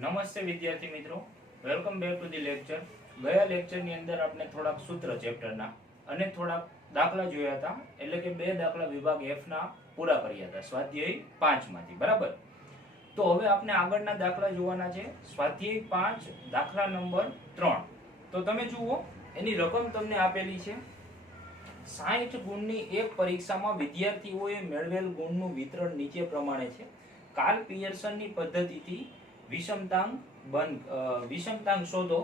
નમસ્તે વિદ્યાર્થી મિત્રો, welcome back to the lecture. ગયા લેક્ચરની અંદર આપણે થોડાક સૂત્ર ચેપ્ટરના અને થોડાક દાખલા જોયા હતા, એટલે કે બે દાખલા વિભાગ F ના પૂરા કર્યા હતા સ્વાધ્યાય 5 માંથી. બરાબર, તો હવે આપણે આગળના દાખલા જોવાના છે. સ્વાધ્યાય 5 દાખલા નંબર 3. તો તમે જુઓ, એની રકમ તમને આપેલી છે. 60 ગુણની એક પરીક્ષામાં વિદ્યાર્થીઓએ મેળવેલ ગુણનું વિતરણ નીચે પ્રમાણે છે. કાર્લ પિયર્સનની પદ્ધતિથી વિષમતાંક શોધો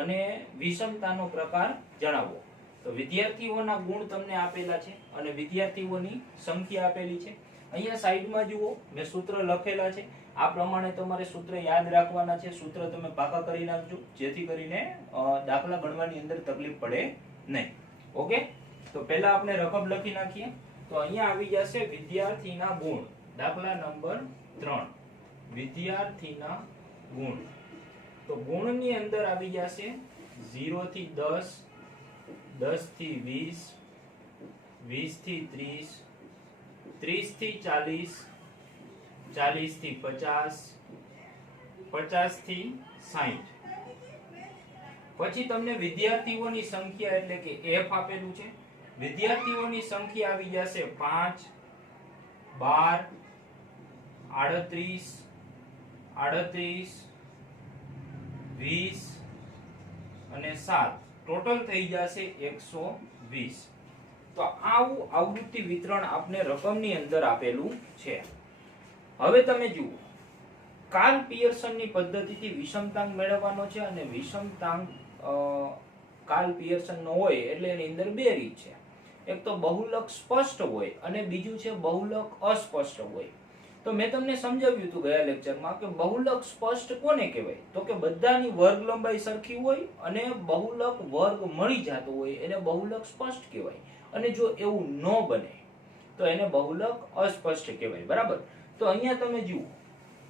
અને વિષમતાનો પ્રકાર જણાવો. તો વિદ્યાર્થીઓના ગુણ તમને આપેલા છે અને વિદ્યાર્થીઓની સંખ્યા આપેલી છે. અહીંયા સાઈડમાં જુઓ, મેં સૂત્ર લખેલા છે. આ પ્રમાણે તમારે સૂત્ર યાદ રાખવાના છે. સૂત્ર તમે પાકા કરી નાખજો, જેથી કરીને દાખલા ગણવાની અંદર તકલીફ પડે નહીં. ઓકે, તો પહેલા આપણે રકમ લખી નાખીએ. તો અહીંયા આવી જશે વિદ્યાર્થીના ગુણ. દાખલા નંબર 3, વિદ્યાર્થીના ગુણ. તો ગુણની અંદર આવી જશે 0 થી 10, 10 થી 20, 20 થી 30, 30 થી 40, 40 થી 50, 50 થી 60. પછી તમને વિદ્યાર્થીઓની સંખ્યા એટલે કે F આપેલું છે. વિદ્યાર્થીઓની સંખ્યા આવી જશે 5, 12, 38, 38, 20 અને 7. ટોટલ થઈ જશે 120. તો આવું આવૃત્તિ વિતરણ આપને રકમની અંદર આપેલું છે. હવે તમે જુઓ, કાર્લ પિયર્સનની પદ્ધતિથી વિષમતાંક મેળવવાનો છે અને વિષમતાંક કાર્લ પિયર્સનનો હોય એટલે એની અંદર બે રીત છે. એક તો બહુલક સ્પષ્ટ હોય અને બીજું છે બહુલક અસ્પષ્ટ હોય. તો મેં તમને સમજાવ્યું હતું ગયા લેક્ચરમાં કે બહુલક સ્પષ્ટ કોને કહેવાય? તો કે બધાની વર્ગ લંબાઈ સરખી હોય અને બહુલક વર્ગ મળી જતો હોય એને બહુલક સ્પષ્ટ કહેવાય. અને જો એવું ન બને તો એને બહુલક અસ્પષ્ટ કહેવાય. બરાબર, તો અહીંયા તમે જુઓ,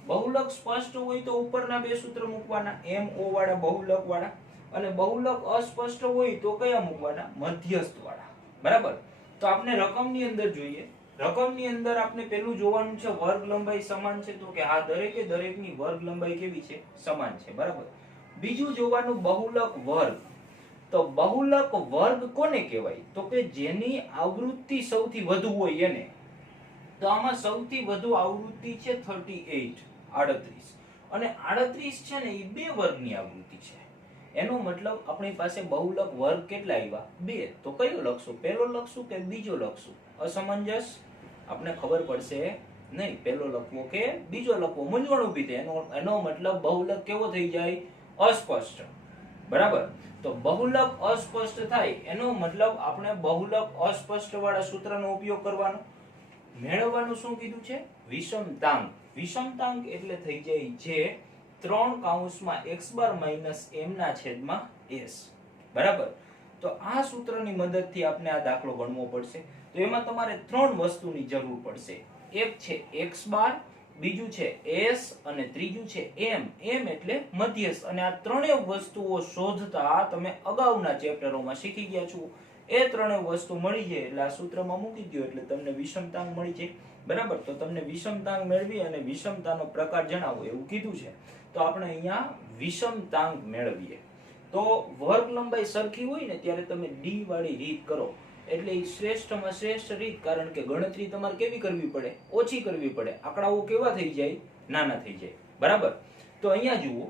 બહુલક સ્પષ્ટ હોય તો ઉપરના બે સૂત્ર મૂકવાના, MO વાળા બહુલક વાળા, અને બહુલક અસ્પષ્ટ હોય તો કયા મૂકવાના? મધ્યસ્થ વાળા. બરાબર, તો આપણે રકમની અંદર જોઈએ. રકમની અંદર આપણે પેલું જોવાનું છે વર્ગ લંબાઈ સમાન છે. તો કે હા, દરેકે દરેકની વર્ગ લંબાઈ કેવી છે? સમાન છે. બરાબર, બીજું જોવાનું બહુલક વર્ગ. તો બહુલક વર્ગ કોને કહેવાય? તો કે જેની આવૃત્તિ સૌથી વધુ હોય એને. તો આમાં સૌથી વધુ આવૃત્તિ છે 38, 38. અને 38 છે ને એ બે વર્ગની આવૃત્તિ છે. એનો મતલબ આપણી પાસે બહુલક વર્ગ કેટલા આવ્યા? 2. તો કયો લખશું? પહેલો લખશું કે બીજો લખશું? અસમંજસ આપણે ખબર પડશે નહીં. પહેલો લખવો કે બીજો લખવો, મૂંઝવણ ઊભી થાય. એનો મતલબ બહુલક કેવો થઈ જાય? અસ્પષ્ટ. બરાબર, તો બહુલક અસ્પષ્ટ થાય એનો મતલબ આપણે બહુલક અસ્પષ્ટ વાળા સૂત્રનો ઉપયોગ કરવાનો. મેળવવાનું શું કીધું છે? વિષમતાંક. વિષમતાંક એટલે થઈ જાય જે 3 કૌંસમાં x બાર માઇનસ m ના છેદમાં s. બરાબર, તો આ સૂત્રની મદદથી આપણે આ દાખલો ગણવો પડશે. તો એમાં તમારે 3 વસ્તુની જરૂર પડશે. એક છે x બાર, બીજું છે s અને ત્રીજું છે m. m એટલે મધ્યસ્થ. અને આ ત્રણેય વસ્તુઓ શોધતા તમે અગાઉના ચેપ્ટરોમાં શીખી ગયા છો. એ ત્રણેય વસ્તુ મળી જાય એટલે આ સૂત્રમાં મૂકી દો એટલે તમને વિષમતાંક મળી જાય. બરાબર, તો તમને વિષમતાંક મેળવી અને વિષમતાનો પ્રકાર જણાવો એવું કીધું છે. તો આપણે અહીંયા વિષમતાંક મેળવીએ. તો વર્ગ લંબાઈ સરખી હોય ને ત્યારે તમે d વાળી રીત કરો એટલે એ શ્રેષ્ઠમાં શ્રેષ્ઠ રીત. કારણ કે ગણતરી તમારે કેવી કરવી પડે? ઓછી કરવી પડે. આંકડાઓ કેવા થઈ જાય? નાના થઈ જાય. બરાબર, તો અહીંયા જુઓ,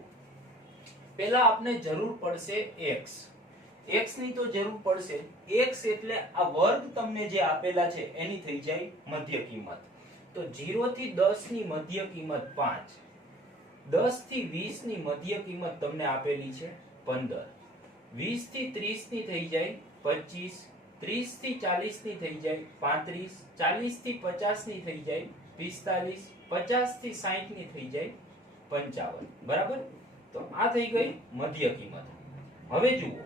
પહેલા આપણે જરૂર પડશે x. x ની તો જરૂર પડશે. x એટલે આ વર્ગ તમને જે આપેલા છે એની થઈ જાય મધ્ય કિંમત. તો 0 થી 10 ની મધ્ય કિંમત 5, 10 થી 20 ની મધ્ય કિંમત તમને આપેલી છે 15, 20 થી 30 ની થઈ જાય 25, 30 થી 40 ની થઈ જાય 35, 40 થી 50 ની થઈ જાય 45, 50 થી 60 ની થઈ જાય 55. બરાબર, તો આ થઈ ગઈ મધ્ય કિંમત. હવે જુઓ,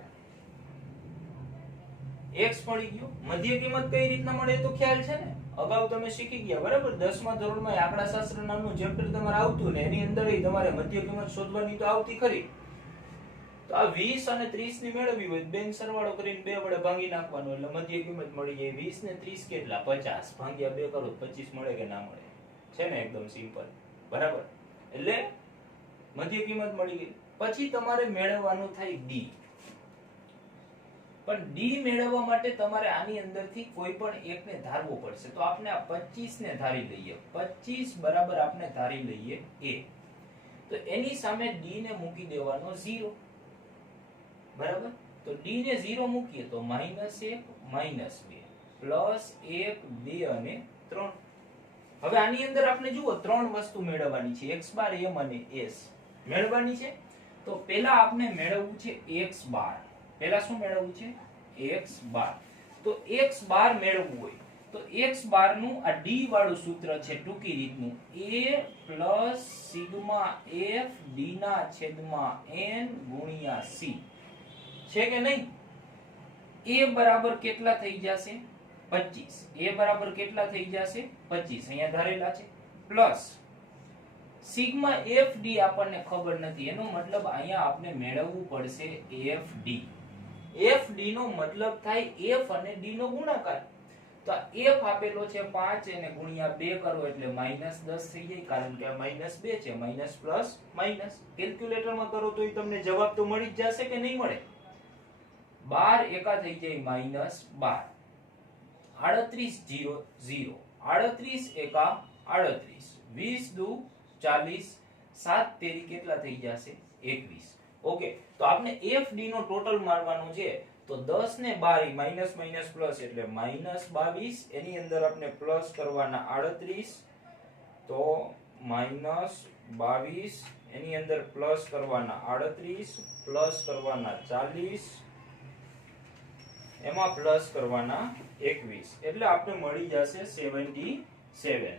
x મળી ગયો. મધ્ય કિંમત કઈ રીતના મળે તો ખ્યાલ છે ને? અગાઉ તમે શીખી ગયા. બરાબર, 10મા ધોરણમાં આંકડાશાસ્ત્ર નામનું ચેપ્ટર તમારે આવતું ને એની અંદર તમારે મધ્ય કિંમત શોધવાની તો આવતી ખરી. તો આ 20 અને 30 ની મેળવવી હોય બેન સરવાળો કરીને 2 વડે ભાંગી નાખવાનો એટલે મધ્ય કિંમત મળી જાય. 20 ને 30 કેટલા? 50. ભાગ્યા 2 કરો 25 મળે કે ના મળે? છે ને એકદમ સિમ્પલ. બરાબર, એટલે મધ્ય કિંમત મળી ગઈ. પછી તમારે મેળવવાનું થાય ડી. પણ ડી મેળવવા માટે તમારે આની અંદરથી કોઈ પણ એકને ધારવો પડશે. તો આપણે આ 25 ને ધારી લઈએ. 25 બરાબર આપણે ધારી લઈએ a. તો એની સામે ડી ને મૂકી દેવાનો 0. બરાબર? તો ડી ને 0 મૂકીએ તો -1 -2 +1 2 અને 3. હવે આની અંદર આપણે જુઓ ત્રણ વસ્તુ મેળવવાની છે, x બાર m અને s મેળવવાની છે. તો પહેલા આપણે મેળવવું છે x બાર. પહેલા શું મેળવવું છે? x બાર. તો x બાર મેળવવું હોય તો x બાર નું આ d વાળું સૂત્ર છે ટૂંકી રીતનું a + સિગ્મા f d ના છેદમાં n ગુણ્યા c છે કે નહીં? a બરાબર કેટલા થઈ જશે? 25. a બરાબર કેટલા થઈ જશે? 25 અહીંયા ધારેલા છે. પ્લસ સિગ્મા fd આપણને ખબર નથી, એનો મતલબ અહીંયા આપણે મેળવવું પડશે fd. fd નો મતલબ થાય f અને d નો ગુણાકાર. તો f આપેલો છે 5 એને ગુણ્યા 2 કરો એટલે -10 થઈ જાય, કારણ કે આ -2 છે. માઈનસ પ્લસ માઈનસ કેલ્ક્યુલેટરમાં કરો તો તમને જવાબ તો મળી જ જશે કે નહીં મળે? 12 એકા થઈ જાય -12. 38 0 0 38 એકા 38 20 દુ 40 7 તેરી કેટલા થઈ જશે? 21. ઓકે, તો આપણે fd નો ટોટલ મારવાનો છે. તો 10 ને 12 માઈનસ માઈનસ પ્લસ એટલે -22. એની અંદર આપણે પ્લસ કરવાના 38 તો -22. એની અંદર પ્લસ કરવાના 38 પ્લસ કરવાના 40 એમાં પ્લસ કરવાના 21 એટલે આપણે મળી જશે 77.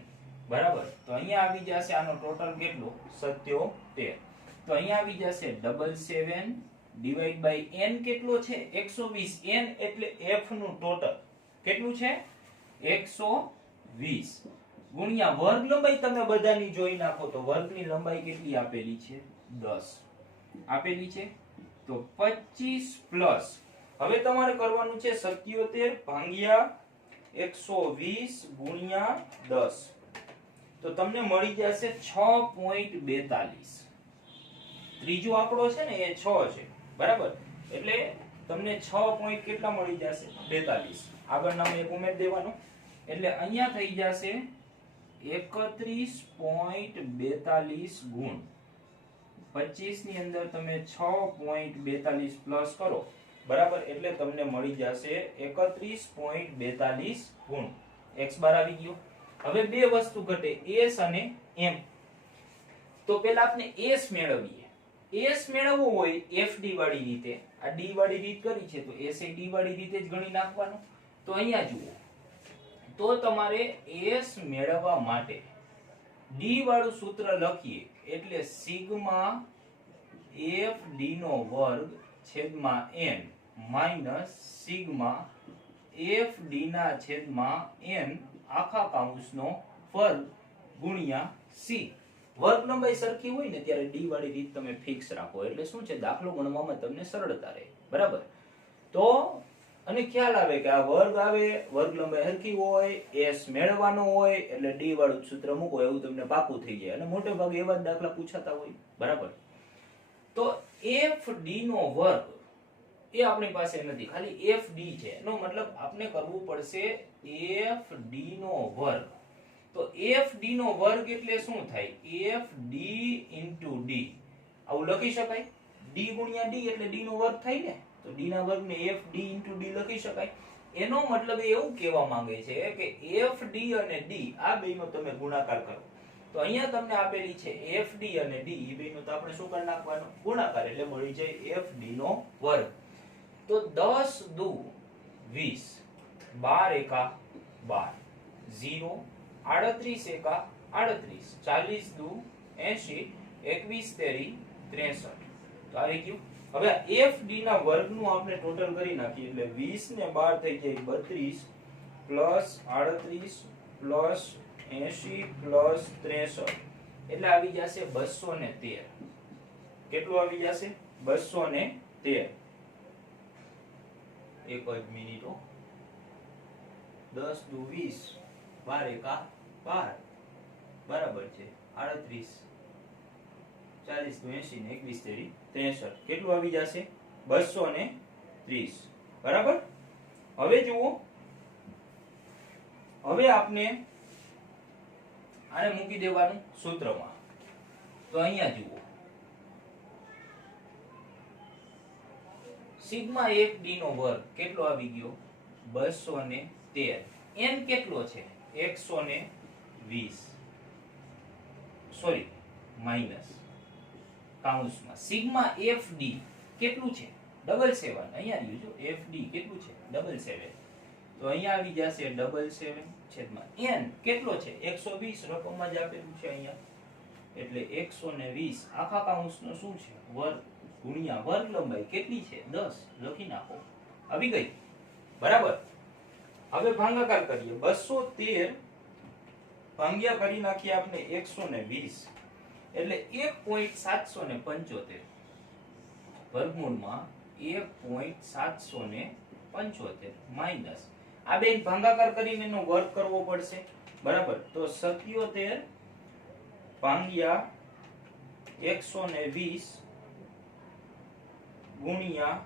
બરાબર? તો અહીંયા આવી જશે આનો ટોટલ કેટલો? 77. તો અહીંયા આવી જશે 77 ડિવાઈડ બાય n કેટલો છે? 120. n એટલે f નું ટોટલ કેટલું છે? 120 ગુણ્યા વર્ગ લંબાઈ તમે બધાની જોઈ નાખો તો વર્ગની લંબાઈ કેટલી આપેલી છે? 10 આપેલી છે. તો 25 પ્લસ હવે તમારે કરવાનું છે 77 ભાગ્યા 120 ગુણ્યા 10. તો તમને મળી જશે 6.42. ત્રીજો આંકડો છે ને એ 6 છે. બરાબર? એટલે તમને 6 પોઈન્ટ કેટલા મળી જશે? 42. આગળનામાં એક ઉમેર દેવાનો એટલે અહીંયા થઈ જશે 31.42 ગુણ 25 ની અંદર તમે 6.42 પ્લસ કરો. બરાબર? એટલે તમને મળી જશે 31.42 ગુણ x બાર આવી ગયો. હવે બે વસ્તુ ઘટે, s અને m. તો પહેલા આપણે s મેળવીએ. s મેળવવો હોય fd વાળી રીતે, આ d વાળી રીત કરી છે તો s એ d વાળી રીતે જ ગણી નાખવાનું. તો અહીંયા જુઓ, તો તમારે s મેળવવા માટે d વાળું સૂત્ર લખીએ એટલે સિગ્મા fd નો વર્ગ છેદમાં n માઈનસ સિગ્મા fd ના છેદમાં n આખા કૌંસનો વર્ગ ગુણ્યા c. વર્ગ લંબાઈ સરખી હોય ને ત્યારે d વાળી રીત તમે ફિક્સ રાખો એટલે શું છે દાખલો ગણવામાં તમને સરળતા રહે. બરાબર? તો અને ખ્યાલ આવે કે આ વર્ગ આવે, વર્ગ લંબાઈ સરખી હોય, s મેળવવાનો હોય એટલે d વાળું સૂત્ર મૂકો એવું તમને પાકું થઈ જાય. અને મોટે ભાગે એવા જ દાખલા પૂછાતા હોય. બરાબર? તો fd નો વર્ગ એ આપણી પાસે નથી, ખાલી fd છે. એનો મતલબ આપણે કરવું પડશે fd નો વર્ગ. તો fd નો વર્ગ એટલે શું થાય? fd * d. આવું લખી શકાય? d ગુણ્યા d એટલે d નો વર્ગ થાય ને, તો d ના વર્ગને fd * d લખી શકાય. એનો મતલબ એવું કહેવા માંગે છે કે fd અને d આ બેયનો તમે ગુણાકાર કરો. તો અહીંયા તમને આપેલી છે fd અને d, એ બેયનો તો આપણે શું કરી નાખવાનો? ગુણાકાર. એટલે મળી જાય fd નો વર્ગ. તો 10 દુ 20 12 એકા 12 0 38 એકા 38 40 દુ 80 21 તેરી 63. તો આવી ગયું. હવે fd ના વર્ગનું આપણે ટોટલ કરી નાખીએ એટલે 20 ને 12 થઈ જાય 32 પ્લસ 38 પ્લસ 80 પ્લસ 63 એટલે આવી જશે 213. કેટલું આવી જશે? 213. એક જ મિનિટ. 10 દુ 20 12 એકા 12 બરાબર છે 38 40 × 80 ને 21 તેરી 63 કેટલું આવી જશે 230 બરાબર. હવે જુઓ, હવે આપને આને મૂકી દેવાનું સૂત્રમાં. તો અહીંયા જુઓ સિગ્મા 1d નો વર્ગ કેટલો આવી ગયો 213. n કેટલો છે 120 સોરી માઈનસ કાઉન્સમાં સિગ્મા fd કેટલું છે 77. અહીંયા રહ્યું જો fd કેટલું છે 77. તો અહીંયા આવી જશે 77 છેદમાં n કેટલો છે 120 રકમમાં જ આપેલું છે અહીંયા, એટલે 120 આખા કાઉન્સનો શું છે વર્ગ ગુણ્યા વર્ગ લંબાઈ કેટલી છે 10 લખી નાખો. આવી ગઈ બરાબર. હવે ભાગાકાર કરીએ 213 ભાગ્યા કરી નાખીએ આપણે 120 એટલે 1.775 વર્ગમૂળમાં 1.775 માઈનસ આ બે ભાગાકાર કરીને એનો વર્ગ કરવો પડશે બરાબર. તો 77 ભાગ્યા 120 ગુણ્યા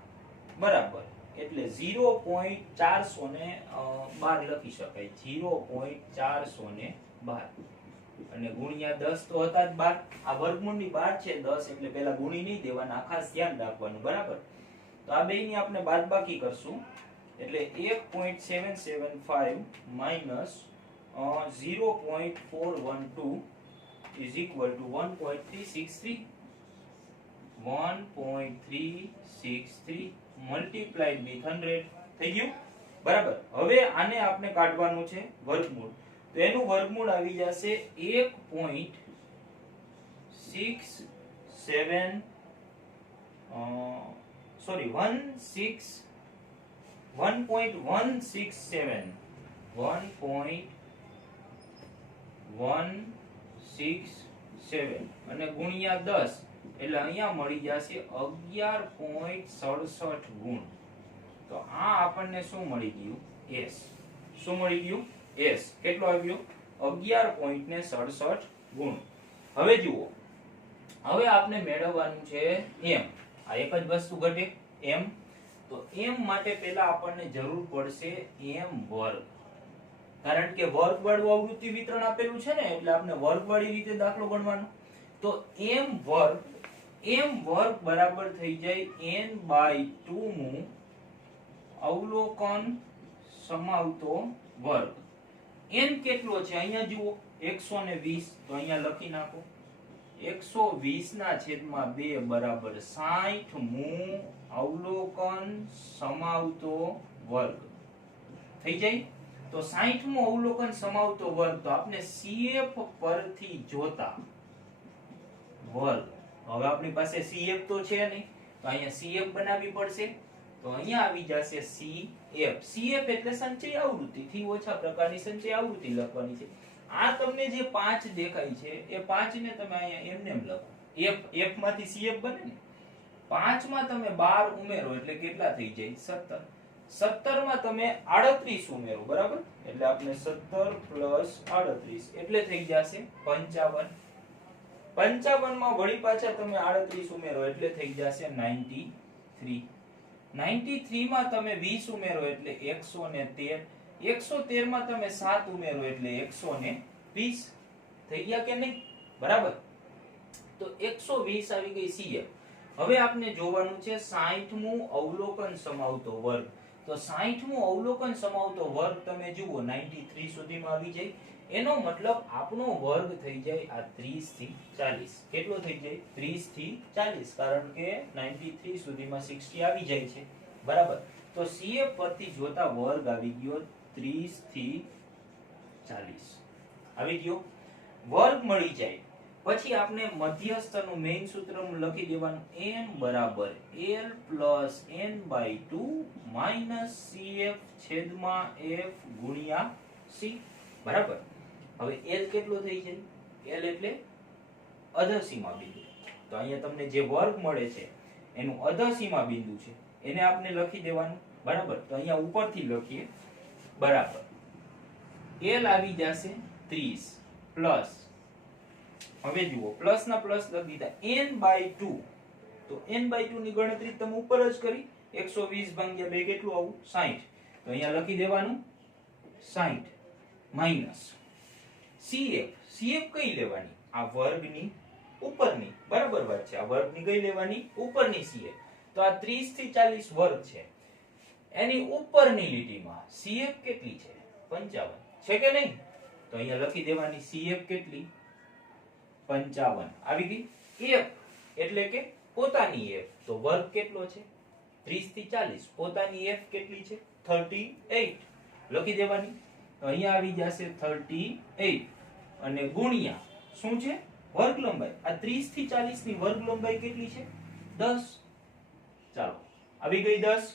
બરાબર એટલે 0.412 લખી શકાય 0.412 અને ગુણ્યા 10 તો હતા જ 12. આ વર્ગમૂળની 12 છે 10 એટલે પહેલા ગુણી નહીં દેવાના, ખાસ ધ્યાન રાખવાનું બરાબર. તો આ બેયની આપણે બાદબાકી કરશું એટલે 1.775 minus 0.412 is equal to 1.363 multiplied with 100 થઈ ગયું બરાબર. હવે આને આપણે કાઢવાનું છે વર્ગમૂળ. તો એનું વર્ગમૂળ આવી જશે 1.67 સોરી 1.167 અને ગુણ્યા 10 એટલે અહીંયા મળી જશે 11.67 ગુણ. તો આ આપણને શું મળી ગયું s. શું મળી ગયું s કેટલો આવ્યો 11.67 ગુણ. હવે જુઓ, હવે આપણે મેળવવાનું છે m. આ એક જ વસ્તુ ઘટે m. તો m માટે પહેલા આપણને જરૂર પડશે m વર્ગ, કારણ કે વર્ગ વાળું આવૃત્તિ વિતરણ આપેલું છે ને એટલે આપણે વર્ગ વાળી રીતે દાખલો ગણવાનો. તો m વર્ગ બરાબર થઈ જાય n/2 મું અવલોકન સમાવતો વર્ગ. n કેટલો છે અહીંયા જુઓ 120, તો અહીંયા લખી નાખો 120 ના છેદમાં 2 બરાબર 60 મું અવલોકન સમાવતો વર્ગ થઈ જાય. તો 60 મો અવલોકન સમાવતો વર્ગ તો આપણે CF પરથી જોતા વર્ગ. હવે આપણી પાસે CF તો છે નહીં, તો અહીંયા CF બનાવવી પડશે. તો અહીંયા આવી જશે CF. CF એટલે સંચય આવૃત્તિ થી ઓછા પ્રકારની સંચય આવૃત્તિ લખવાની છે. આ તમને જે 5 દેખાય છે એ 5 ને તમે અહીંયા એમને એમ લખો. F માંથી CF બને ને. 5 માં તમે 12 ઉમેરો એટલે કેટલા થઈ જાય 17. 17 માં તમે 38 ઉમેરો બરાબર, એટલે આપણે 17 + 38 એટલે થઈ જશે 55. 55 માં વળી પાછા તમે 38 ઉમેરો એટલે થઈ જશે 93. 93 માં તમે 20 ઉમેરો એટલે 113. 113 માં તમે 7 ઉમેરો એટલે 120 થઈ ગયા કે નહીં બરાબર. તો 120 આવી ગઈ CF. હવે આપણે જોવાનું છે 60 મું અવલોકન સમાવતો વર્ગ. તો 60 મું અવલોકન સમાવતો વર્ગ તમે જુઓ 93 સુધીમાં આવી જાય. એનો મતલબ આપણો વર્ગ થઈ જાય આ 30 થી 40. કેટલો થઈ જાય 30 થી 40, કારણ કે 93 સુધીમાં 60 આવી જાય છે બરાબર. તો CF પરથી જોતા વર્ગ આવી ગયો 30 થી 40 આવી ગયો. વર્ગ મળી જાય પછી આપણે મધ્યસ્થનું મેઈન સૂત્ર લખી દેવાનું m બરાબર l + n/2 માઈનસ CF છેદમાં f ગુણ્યા c બરાબર. હવે l કેટલો થઈ જાય l એટલે અધસીમા બિંદુ. તો અહીંયા તમને જે વર્ગ મળે છે એનું અધસીમા બિંદુ છે એને આપણે લખી દેવાનું બરાબર. તો અહીંયા ઉપરથી લખીએ બરાબર l આવી જશે 30 પ્લસ હવે જુઓ પ્લસ ના પ્લસ લખી દીધા n/2 તો n/2 ની ગણતરી તમે ઉપર જ કરી 120 ભાગ્યા 2 કેટલું આવું 60 તો અહીંયા લખી દેવાનું 60 માઈનસ CF કઈ લેવાની આ વર્ગની ઉપરની બરાબર વાત છે આ વર્ગની કઈ લેવાની ઉપરની CF તો આ 30 થી 40 વર્ગ છે એની ઉપરની લીટીમાં CF કેટલી છે 55 છે કે નહીં તો અહીંયા લખી દેવાની CF કેટલી 55 આવી ગઈ F એટલે કે પોતાની F તો વર્ગ કેટલો છે 30 થી 40 પોતાની F કેટલી છે 38 લખી દેવાની તો અહીંયા આવી જશે 38 અને ગુણ્યા શું છે વર્ગ લંબાઈ આ 30 થી 40 ની વર્ગ લંબાઈ કેટલી છે 10 ચાલો આવી ગઈ 10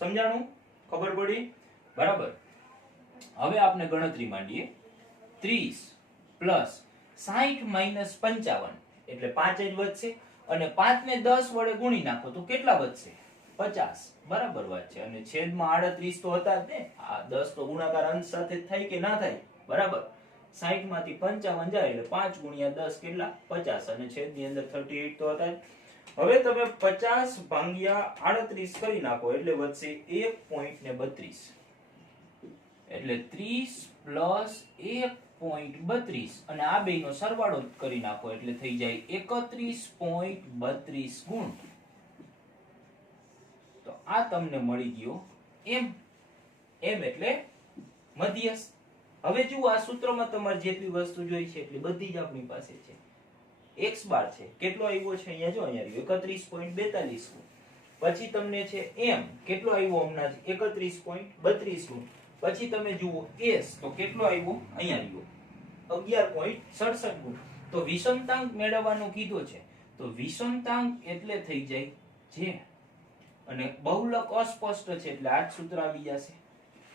સમજાણું ખબર પડી બરાબર હવે આપણે ગણતરી માંડીએ 30 પ્લસ 60 માઈનસ 55 એટલે 5 જ વધશે અને 5 ને 10 વડે ગુણી નાખો તો કેટલા વધશે 50 બરાબર વાત છે અને છેદમાં 38 તો હતા જ ને આ 10 તો ગુણાકાર અંશ સાથે થાય કે ના થાય બરાબર 60 માંથી 55 જાય એટલે 5 ગુણ્યા 10 કેટલા 50 અને છેદની અંદર 38 તો હતા જ હવે તમે 50 ભાગ્યા 38 કરી નાખો એટલે વધશે 1.32 એટલે 30 પ્લસ 1.32 અને આ બેયનો સરવાળો કરી નાખો એટલે થઈ જાય 31.32 ગુણ તો આ તમને મળી ગયો m એટલે મધ્યસ્થ હવે જુઓ આ સૂત્રમાં તમારે જેટલી વસ્તુ જોઈ છે એટલી બધી જ આપણી પાસે છે x બાર છે કેટલો આવ્યો છે અહીંયા જો અહીંયા 31.42 પછી તમને છે m કેટલો આવ્યો હમણાં 31.32 ગુણ પછી તમે જુઓ s તો કેટલો આવ્યો અહીંયા આવ્યો 11.67 ગુણ તો વિષમતાંક મેળવવાનો કીધો છે તો વિષમતાંક એટલે થઈ જાય જે અને બહુલક અસ્પષ્ટ છે એટલે આ જ સૂત્ર આવી જશે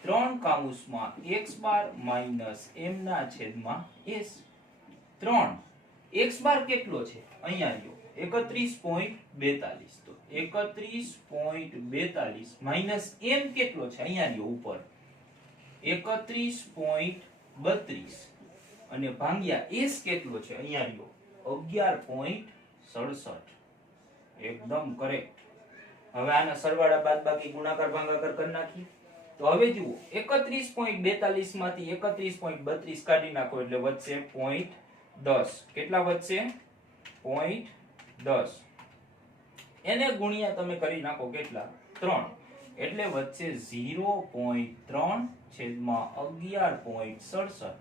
3 કૌંસમાં x બાર માઈનસ m ના છેદમાં s 3 x બાર કેટલો છે અહીંયા આવ્યો 31.42 તો 31.42 માઈનસ m કેટલો છે અહીંયા આવ્યો ઉપર 31.32 અને ભાગ્યા s કેટલો છે અહીંયા આવ્યો 11.67 એકદમ કરેક્ટ હવે આના સરવાળા બાદબાકી ગુણાકાર ભાગાકાર કરી નાખીએ તો હવે જુઓ 31.42 માંથી 31.32 કાઢી નાખો એટલે વધશે 0.10 કેટલા વધશે 0.10 એને ગુણ્યા તમે કરી નાખો કેટલા 3 એટલે વધશે 0.3 છેદમાં 11.67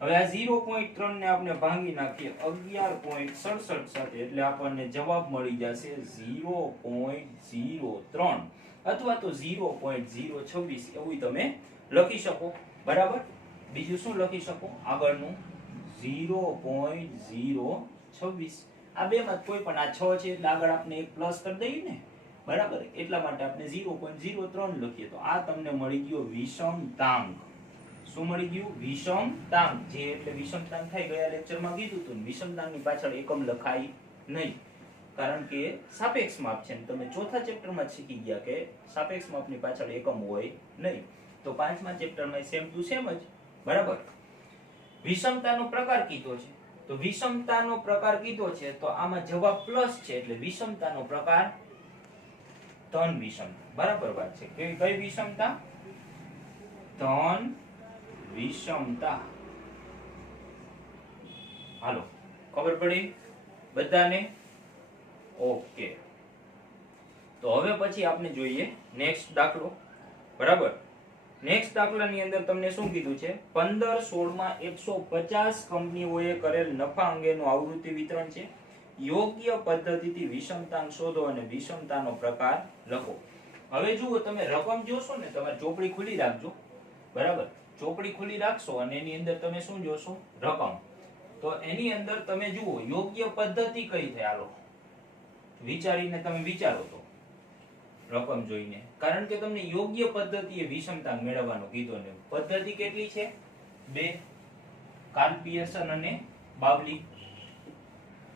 હવે આ 0.3 ને આપણે ભાંગી નાખીએ 11.67 સાથે એટલે આપણને જવાબ મળી જશે 0.03 અથવા તો 0.026 એવું તમે લખી શકો બરાબર બીજું શું લખી શકો આગળનું 0.026 આ બે માં કોઈ પણ આ 6 છે એટલે આગળ આપણે એક પ્લસ કરી દઈએ ને બરાબર એટલા માટે આપણે 0.03 લખીએ તો આ તમને મળી ગયો વિષમતાંક શું મળી ગયું વિષમતાંક જે એટલે વિષમતાંક થાય ગયા લેક્ચરમાં કીધું હતું વિષમતાંકની પાછળ એકમ લખાય નહીં કારણ કે સાપેક્ષ માપ છે ને તમે ચોથા ચેપ્ટરમાં શીખી ગયા કે સાપેક્ષ માપની પાછળ એકમ હોય નહીં તો પાંચમા ચેપ્ટરમાં સેમ ટુ સેમ જ બરાબર વિષમતાનો પ્રકાર કીધો છે તો વિષમતાનો પ્રકાર કીધો છે તો આમાં જવાબ પ્લસ છે એટલે વિષમતાનો પ્રકાર ધન વિષમતા બરાબર વાત છે કે કઈ વિષમતા ધન વિષમતા હાલો ખબર પડી બધાને ઓકે તો હવે પછી આપણે જોઈએ નેક્સ્ટ દાખલો બરાબર નેક્સ્ટ દાખલાની અંદર તમને શું કીધું છે 15 16 માં 150 કંપનીઓએ કરેલ નફા અંગેનું આવૃત્તિ વિતરણ છે યોગ્ય પદ્ધતિથી વિષમતાંક શોધો અને વિષમતાનો પ્રકાર લખો હવે જુઓ તમે રકમ જોશો ને તમારે ચોપડી ખુલ્લી રાખજો બરાબર ચોપડી ખુલ્લી રાખશો અને એની અંદર તમે શું જોશો રકમ તો એની અંદર તમે જુઓ યોગ્ય પદ્ધતિ કઈ થાય હાલો વિચારીને તમે વિચારો તો રકમ જોઈને કારણ કે તમને યોગ્ય પદ્ધતિએ વિષમતાંક મેળવવાનો કીધો ને પદ્ધતિ કેટલી છે બે કાર્લ પિયર્સન અને બાવલી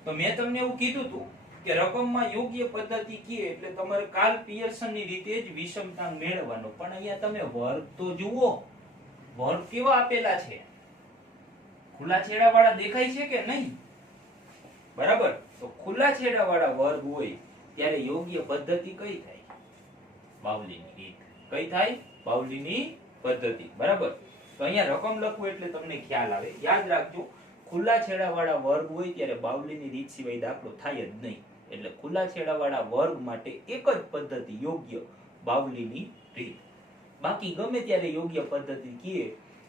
તો મેં તમને એવું કીધું હતું કે રકમમાં યોગ્ય પદ્ધતિ કીએ એટલે તમારે કાર્લ પિયર્સનની રીતે જ વિષમતાંક મેળવવાનો પણ અહીંયા તમે વર્ગ તો જુઓ વર્ગ કેવા આપેલા છે ખુલ્લા છેડા વાળા દેખાય છે કે નહીં બરાબર. તો ખુલ્લા છેડા વાળા વર્ગ હોય ત્યારે યોગ્ય પદ્ધતિ કઈ થાય? બાવલીની રીત. કઈ થાય? બાવલીની પદ્ધતિ. બરાબર. તો અહીંયા રકમ લખવું એટલે તમને ખ્યાલ આવે. યાદ રાખજો, ખુલ્લા છેડા વાળા વર્ગ હોય ત્યારે બાવલીની રીત સિવાય દાખલો થાય જ નહીં. એટલે ખુલ્લા છેડા વાળા વર્ગ માટે એક જ પદ્ધતિ યોગ્ય, બાવલીની રીત. બાકી ગમે ત્યારે યોગ્ય પદ્ધતિ કીએ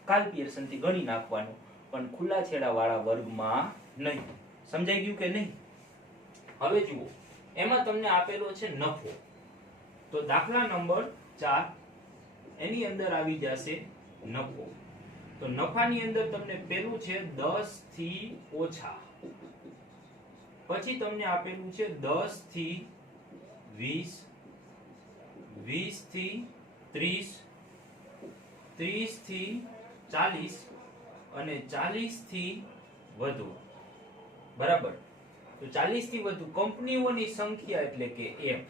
કાર્લ પિયર્સન થી ગણી નાખવાનું, પણ ખુલ્લા છેડા વાળા વર્ગમાં નહીં. સમજાઈ ગયું કે નહીં? હવે જુઓ, એમાં તમને આપેલો છે નફો. તો દાખલા નંબર 4 એની અંદર આવી જશે નફો. તો નફાની અંદર તમને પેલું છે 10 થી ઓછા, પછી તમને આપેલું છે 10 થી 20, 20 થી 30, 30 થી 40 અને 40 થી વધુ. બરાબર. તો 40 થી વધુ કંપનીઓની સંખ્યા એટલે કે એમ.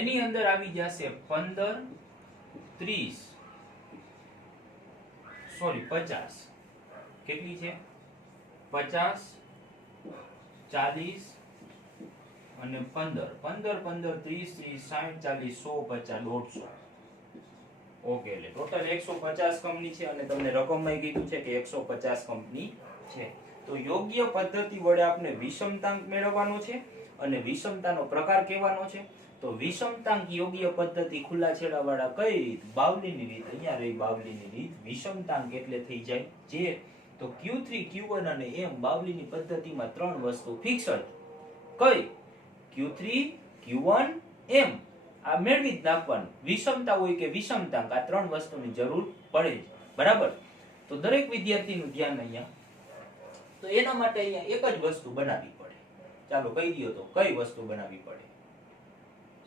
એની અંદર આવી જશે 15, 30, સોરી 50. કેટલી છે? 50, 40 અને 15. 15, 15, 30, 30, 60, 40, 100, 50, 150. ઓકે, એટલે ટોટલ 150 કંપની છે અને તમને રકમમાં કીધું છે કે 150 કંપની છે. તો યોગ્ય પદ્ધતિ વડે આપણે વિષમતાંક મેળવવાનો છે અને વિષમતાનો પ્રકાર કહેવાનો છે. તો વિષમતાંક યોગ્ય પદ્ધતિ ખુલ્લા છેડાવાળા કઈ રીત? બાવલીની રીત. અહીંયા રહી બાવલીની રીત. વિષમતાંક એટલે થઈ જાય જે. તો Q3, Q1 અને M બાવલીની પદ્ધતિમાં ત્રણ વસ્તુ ફિક્સ જ. કઈ? Q3, Q1, M. આ મેળવી જ નાખવાનું. વિષમતા હોય કે વિષમતાંક, આ ત્રણ વસ્તુની જરૂર પડે જ. બરાબર. તો દરેક વિદ્યાર્થીનું ધ્યાન અહીંયા. તો એના માટે અહીંયા એક જ વસ્તુ બનાવવી પડે. ચાલો કહી દો તો કઈ વસ્તુ બનાવવી પડે?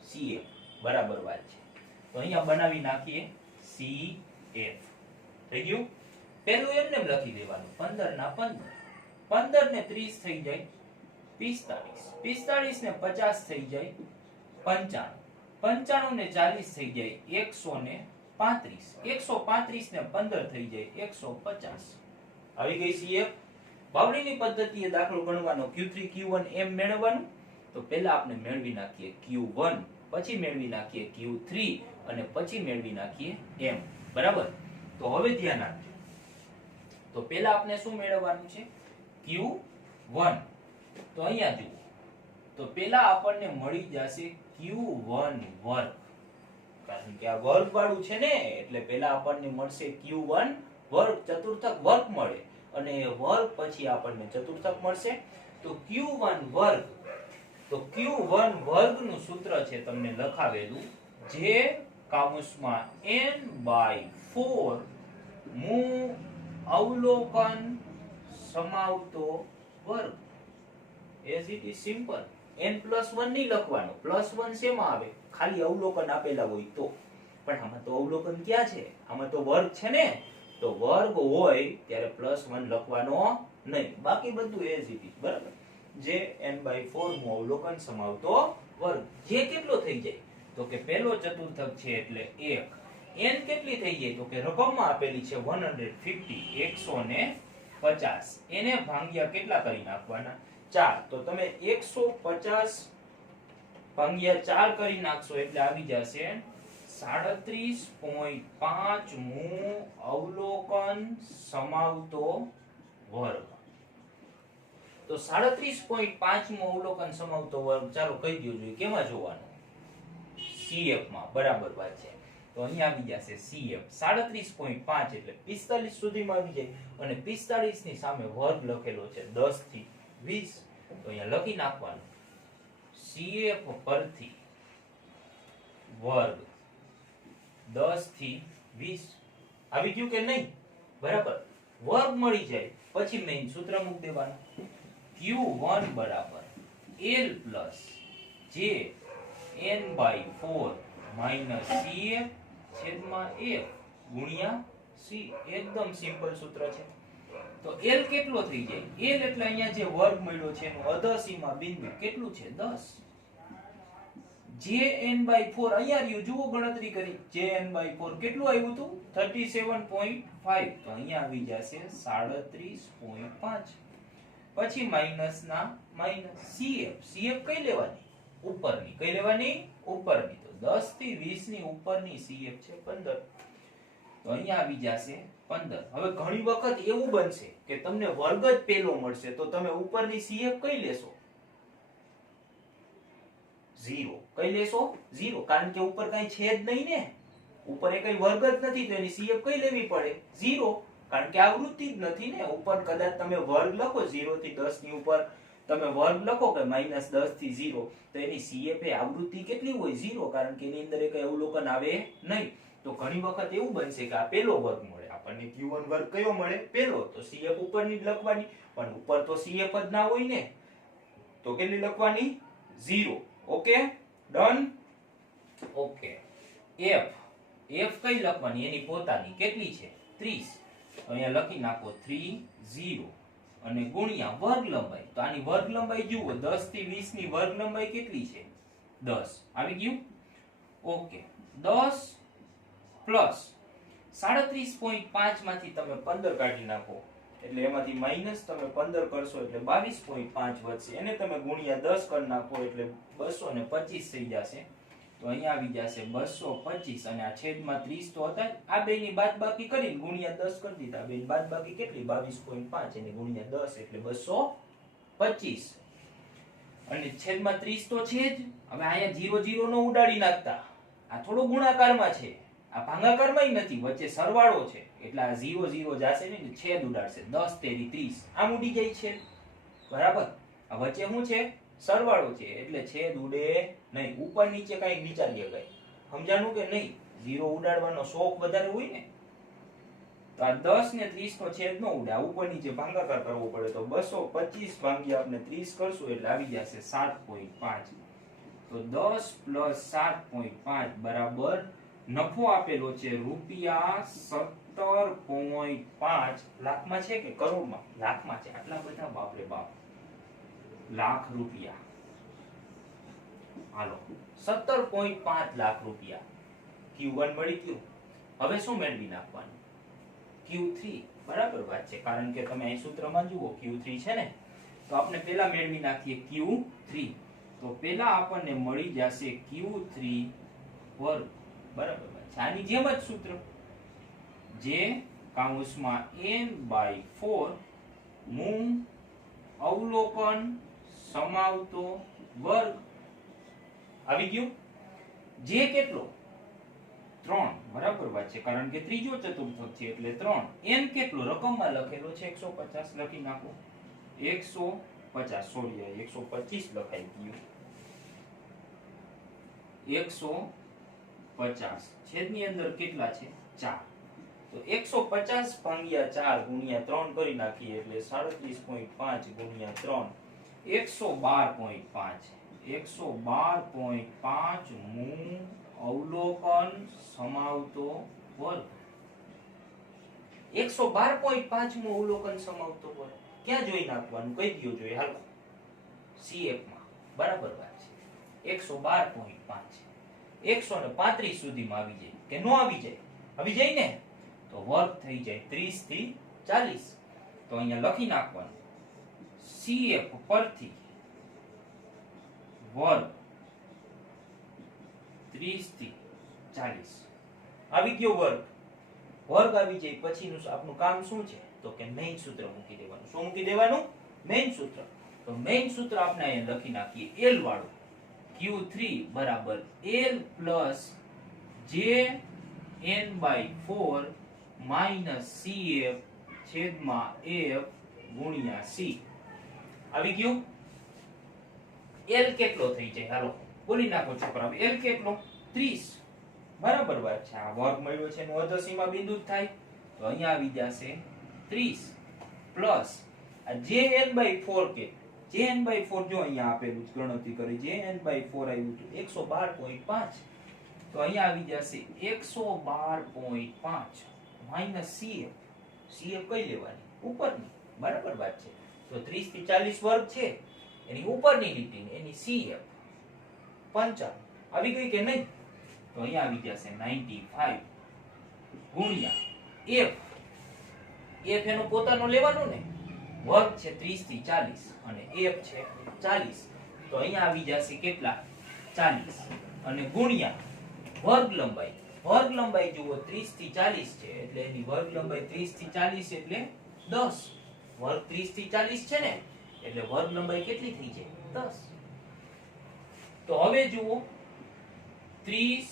CF. બરાબર વાત છે. તો અહીંયા બનાવી નાખીએ CF. થઈ ગયું? પહેલું એમને લખી દેવાનું 15 ના 15. 15 ને 30 થઈ જાય 45. 45 ને 50 થઈ જાય 95. 95 ને 40 થઈ જાય 135. 135 ને 15 થઈ જાય 150. આવી ગઈ CF. બાવલીની પદ્ધતિએ દાખલો ગણવાનો. Q3, Q1, M મેળવવાનું. તો પહેલા આપણે મેળવી નાખીએ Q1, પછી મેળવી નાખીએ Q3 અને પછી મેળવી નાખીએ M. બરાબર. તો હવે ધ્યાન આપજો. તો પહેલા આપણે શું મેળવવાનું છે? Q1. તો અહીંયા જુઓ. તો પહેલા આપણને મળી જશે Q1 વર્ગ. કારણ કે આ વર્ગ વાળું છે ને, એટલે પહેલા આપણને મળશે Q1 વર્ગ, ચતુર્થક વર્ગ મળે અને વર્ગ પછી આપણને ચતુર્થક મળશે. તો Q1 વર્ગ. તો Q1 વર્ગનું સૂત્ર છે તમને લખાવેલું, જે કૌંસમાં n/4 મુ અવલોકન સમાવતો વર્ગ. As it is simple. n+1 નહીં લખવાનું. +1 શેમાં આવે? ખાલી અવલોકન આપેલા હોય તો. પણ આમાં તો અવલોકન ક્યાં છે? આમાં તો વર્ગ છે ને. તો વર્ગ હોય ત્યારે +1 લખવાનો નહીં. બાકી બધું એઝ ઇટ ઇઝ. બરાબર. જે n/4 મુ અવલોકન સમાવતો વર્ગ. જે કેટલો થઈ જાય? તો કે પહેલો ચતુર્થક છે એટલે 1. n કેટલી થઈ જાય? તો કે રકમમાં આપેલી છે 150, 150. એને ભાગ્યા કેટલા કરી નાખવાના? 4. તો તમે 150 ભાગ્યા 4 કરી નાખશો એટલે આવી જશે 37.5 મુ અવલોકન સમાવતો વર્ગ. તો 37.5 મુ અવલોકન સમાવતો વર્ગ. ચાલો કહી દો જોઈએ કેમાં જોવાનું? CF માં. બરાબર વાત છે. તો અહીંયા આવી જશે CF 37.5 એટલે 45 સુધીમાં આવી જાય અને 45 ની સામે વર્ગ લખેલો છે 10 થી 20. તો અહીંયા લખી નાખવાનું CF પરથી વર્ગ 10 થી 20. આવી ગયું કે નહીં? બરાબર. વર્ગ મળી જાય પછી મેઈન સૂત્ર મૂકી દેવાનું. Q1 બરાબર L plus J n/4 minus CF છેદમાં F ગુણ્યા C. એકદમ સિમ્પલ સૂત્ર છે. તો L કેટલો થઈ જાય? L એટલે અહીંયા જે વર્ગ મળ્યો છે એનું અધસીમા બિંદુ કેટલું છે? 10. Jn/4 અહીંયા રહ્યું. જુઓ ગણતરી કરી. Jn/4 કેટલું આવ્યું હતું? 37.5. તો અહીંયા આવી જશે 37.5. પછી માઈનસ ના માઈનસ CF કઈ લેવાની ઉપરની, કઈ લેવાની ઉપરની, તો 10 થી 20 ની ઉપરની CF છે 15, તો અહીંયા આવી જશે 15. હવે ઘણી વખત એવું બનશે કે તમને વર્ગ જ પેલો મળશે તો તમે ઉપરની CF કઈ લેશો 0, કઈ લેશો 0, કારણ કે ઉપર કઈ છે જ નહીં ને, ઉપર એ કઈ વર્ગ જ નથી તો એની CF કઈ લેવી પડે 0, કારણ કે આવૃત્તિ જ નથી ને. ઉપર કદાચ તમે વર્ગ લખો 0 થી 10 ની ઉપર તમે વર્ગ લખો કે -10 થી 0 તો એની CF એ આવૃત્તિ કેટલી હોય 0, કારણ કે એની અંદર કઈ અવલોકન આવે નહીં. તો ઘણી વખત એવું બનશે કે આ પેલો વર્ગ મળે આપણને, Q1 વર્ગ કયો મળે પેલો, તો CF ઉપરની જ લખવાની, પણ ઉપર તો CF જ ના હોય ને, તો કેટલી લખવાની 0. Okay done. ઓકે F કઈ લખવાની એની પોતાની કેટલી છે 30, અહીંયા લખી નાખો 30 અને ગુણ્યા વર્ગ લંબાઈ, તો આની વર્ગ લંબાઈ જુઓ 10 થી 20 ની વર્ગ લંબાઈ કેટલી છે 10, આવી ગયું. ઓકે 10 પ્લસ 37.5 માંથી તમે 15 કાઢી નાખો એટલે એમાંથી માઈનસ તમે 15 કરશો એટલે 22.5 વધશે, એને તમે ગુણ્યા 10 કરી નાખો એટલે 225 થઈ જશે. તો અહીંયા આવી જશે 225 અને આ છેદમાં 30 તો હતા, આ બેની બાદબાકી કરીને ગુણ્યા 10 કરી દીધા, બેની બાદબાકી કેટલી 22.5 એને ગુણ્યા 10 એટલે 225 અને છેદમાં 30 તો છે જ. હવે અહીંયા 0 0 નો ઉડાડી નાખતા, આ થોડો ગુણાકારમાં છે, આ ભાગાકારમાં નથી, વચ્ચે સરવાળો છે એટલે આ 0 0 જાશે ને છેદ ઉડાડશે, 10 તેરી 30 આમ ઉડી જાય છે બરાબર. આ વચ્ચે શું છે સરવાળો છે એટલે છેદ ઉડે નહીં, ઉપર નીચે કઈ વિચારીએ કઈ સમજાણું કે નહીં. 0 ઉડાડવાનો શોખ વધારે હોય ને, તો આ 10 ને 30 નો છેદ નો ઉડે, આ ઉપર નીચે ભાગાકાર કરવો પડે, તો 225 ભાગ્યા આપણે 30 કરશું એટલે આવી જશે 7.5. તો 10 પ્લસ 7.5 બરાબર નફો આપેલો છે રૂપિયા 17.5 લાખમાં છે કે કરોડમાં, લાખમાં છે, આટલા બધા બાપરે બાપ લાખ રૂપિયા. હાલો 17.5 લાખ રૂપિયા Q1 મળી ગયું. હવે શું મેળવી નાખવાનું Q3, બરાબર વાત છે, કારણ કે તમે અહીં સૂત્રમાં જુઓ Q3 છે ને, તો આપણે પેલા મેળવી નાખીએ Q3, તો પેલા આપણને મળી જશે Q3 વર્ગ, બરાબર વાત છે. આની જેમ જ સૂત્ર, જે કૌંસમાં n/4 મૂળ અવલોકન સમાવતો વર્ગ આવી ગયું, જે કેટલો 3, બરાબર વાત છે, કારણ કે ત્રીજો ચતુર્થક છે એટલે 3. n કેટલો રકમમાં લખેલો છે 150 લખી નાખો, 150 સોરી 125 લખાઈ ગયું, 150 છેદની અંદર કેટલા છે 4, તો 150 ભાગ્યા 4 ગુણ્યા 3 કરી નાખીએ એટલે 37.5 ગુણ્યા 3 112.5 મૂળ અવલોકન સમાવતો વર્ગ. 112.5 મૂળ અવલોકન સમાવતો વર્ગ ક્યાં જોઈ નાખવાનું કઈ દયો જોઈએ હાલો CF માં, બરાબર વાત છે. 112.5 135 સુધીમાં આવી જાય કે નો આવી જાય, આવી જાય ને, તો વર્ગ થઈ જાય 30 થી 40. તો અહીંયા લખી નાખવાનું CF પરથી વર્ગ 30 થી 40 આવી ગયો વર્ગ. વર્ગ આવી જાય પછીનું આપણું કામ શું છે તો કે મેઈન સૂત્ર મૂકી દેવાનું. શું મૂકી દેવાનું? મેઈન સૂત્ર. તો મેઈન સૂત્ર આપણે અહીંયા લખી નાખીએ L વાળું, Q3 બરાબર L plus JN/4 minus CF છેદમાં F ગુણ્યા C. આવી ગયું. L કેટલો થઈ જાય હાલો બોલી નાખો છોકરાઓ, L કેટલો 30, બરાબર વાત છે. આ વર્ગ મળ્યો છે એનું અધસીમા બિંદુ જ થાય, તો અહીંયા આવી જશે 30 પ્લસ આ JN/4 કે JN/4 જો અહીંયા આપેલું છે ગણતરી કરી, JN/4 આવ્યું હતું 112.5, તો અહીંયા આવી જશે 112.5 માઈનસ CF. CF કઈ લેવાની? ઉપરની, બરાબર વાત છે. તો 30 થી 40 વર્ગ છે એની ઉપરની લીટી એની CF 55 આવી ગઈ કે નહીં? તો અહીંયા આવી જશે 95 ગુણ્યા F. F એનો પોતાનો લેવાનો ને, વર્ગ છે 30 થી 40 અને f છે 40, તો અહીંયા આવી જશે કેટલા 40 અને ગુણ્યા વર્ગ લંબાઈ જુઓ 30 થી 40 છે એટલે એની વર્ગ લંબાઈ 30 થી 40 એટલે 10, વર્ગ 30 થી 40 છે ને એટલે વર્ગ લંબાઈ કેટલી થઈ જાય 10. તો હવે જુઓ 30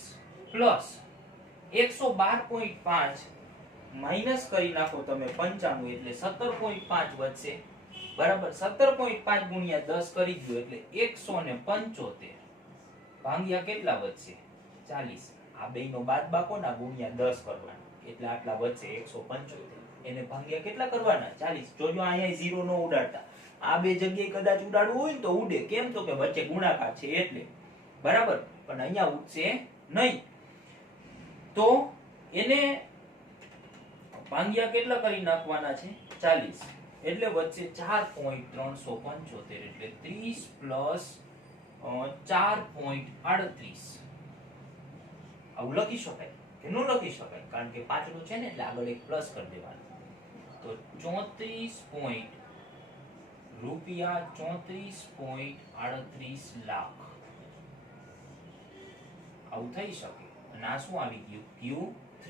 પ્લસ 112.5 માઈનસ કરી નાખો તમે 95 એટલે 17.5 વધશે બરાબર. 17.5 ગુણ્યા 10 કરી દો એટલે 175 ભાગ્યા કેટલા વધશે 40. આ બેયનો બાદબાકો ના ગુણ્યા 10 કરવાના એટલે આટલા વધશે 175. એને ભાગ્યા કેટલા કરવાના 40. જોજો અહીંયા 0 નો ઉડાડતા, આ બે જગ્યાએ કદાચ ઉડાડવું હોય ને તો ઉડે, કેમ તો કે વચ્ચે ગુણાકાર છે એટલે બરાબર, પણ અહીંયા ઉડશે નહીં. તો એને ભાગ્યા કેટલા કરી નાખવાના છે 40 એટલે વચ્ચે 4.375 એટલે 30 પ્લસ 4.38 આવું લખી શકાય કે ન લખી શકાય, કારણ કે પાછળનું છે ને એટલે આગળ એક પ્લસ કરી દેવાનું. તો 34.38 લાખ આવું થઈ શકે. અને આ શું આવી ગયું Q3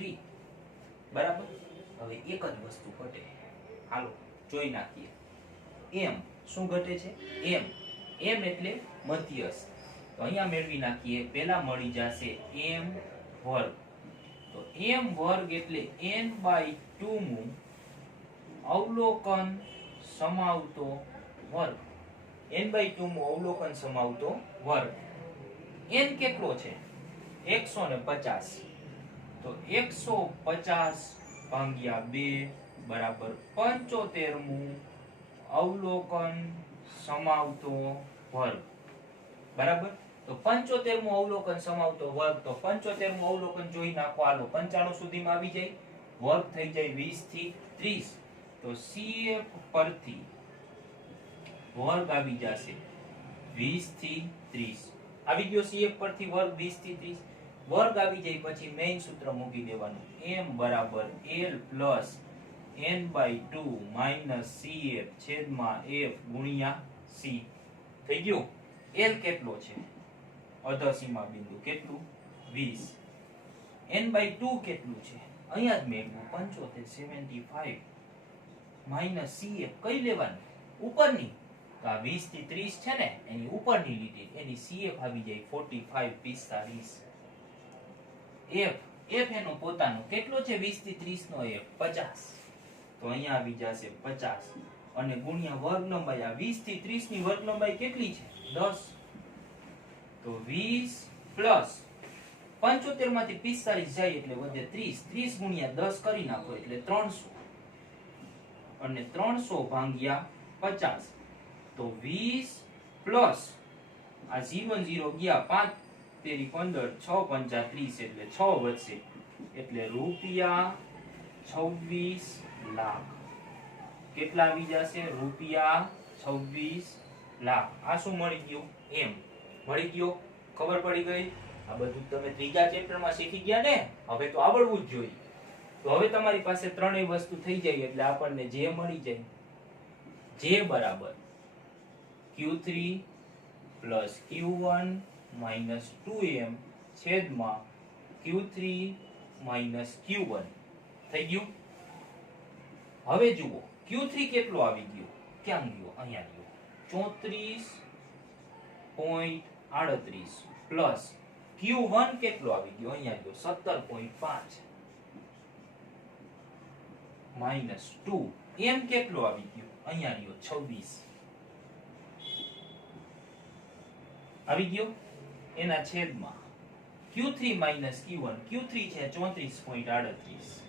બરાબર. હવે એક જ વસ્તુ ઘટે, હાલો જોઈ નાખીએ. m શું ઘટે છે m એટલે મધ્યસ્થ. તો અહીંયા મેળવી નાખીએ, પહેલા મળી જશે m વર્ગ. તો m વર્ગ એટલે n/2 મું અવલોકન સમાવતો વર્ગ. n/2 મું અવલોકન સમાવતો વર્ગ. n કેટલો છે 150, તો 150 ભાગ્યા 2 બરાબર 75 મું અવલોકન સમાવતો વર્ગ બરાબર. તો 75 મું અવલોકન સમાવતો વર્ગ, તો 75 મું અવલોકન જોઈ નાખો હાલો. 95 સુધીમાં આવી જાય, વર્ગ થઈ જાય 20 થી 30. તો CF પરથી વર્ગ આવી જશે 20 થી 30. આવી ગયો CF પરથી વર્ગ 20 થી 30. વર્ગ આવી જાય પછી મેઈન સૂત્ર મૂકી દેવાનું, m બરાબર l plus n/2 minus CF છેદમાં f ગુણ્યા c. થઈ ગયું. l કેટલો છે અર્ધ સીમા બિંદુ કેટલું 20. n/2 કેટલું છે અહીંયા જ મેળવું 75 75 માઈનસ CF કઈ લેવાની ઉપરની, તો આ 20 થી 30 છે ને એની ઉપરની લીટી, એની CF આવી જાય 45 45. f એનો પોતાનો કેટલો છે 20 થી 30 નો f 50, તો અહીંયા આવી જશે 50 અને ગુણ્યા વર્ગ લંબાઈ. આ 20 થી 30 ની વર્ગ લંબાઈ કેટલી છે 10, તો 20 પ્લસ 75 માંથી 45 જાય એટલે વધે 30. 30 ગુણ્યા 10 કરી નાખો એટલે 300 અને 300 ભાગ્યા 50, તો 20 પ્લસ આ 0 0 ગયા 5 તેરી 15 6 પંચા 30 એટલે 6 વધશે એટલે રૂપિયા 26 લાખ. કેટલા આવી જશે રૂપિયા 26 લાખ. આ શું મળી ગયું m મળી ગયો, ખબર પડી ગઈ. આ બધું તમે ત્રીજા ચેપ્ટરમાં શીખી ગયા ને, હવે તો આવડવું જ જોઈએ. તો હવે તમારી પાસે ત્રણેય વસ્તુ થઈ જાય એટલે આપણને જે મળી જાય, જે બરાબર Q3 plus Q1 minus 2m છેદમાં Q3 માઈનસ Q1 થઈ ગયું. હવે જુઓ Q3 કેટલો આવી ગયો, ક્યાં ગયો અહીંયા ગયો 34.38 પ્લસ Q1 કેટલો આવી ગયો અહીંયા ગયો 17.5 માઈનસ 2 m કેટલો આવી ગયો અહીંયા ગયો 26 આવી ગયો એના છેદમાં Q3 માઈનસ Q1. Q3 છે 34.38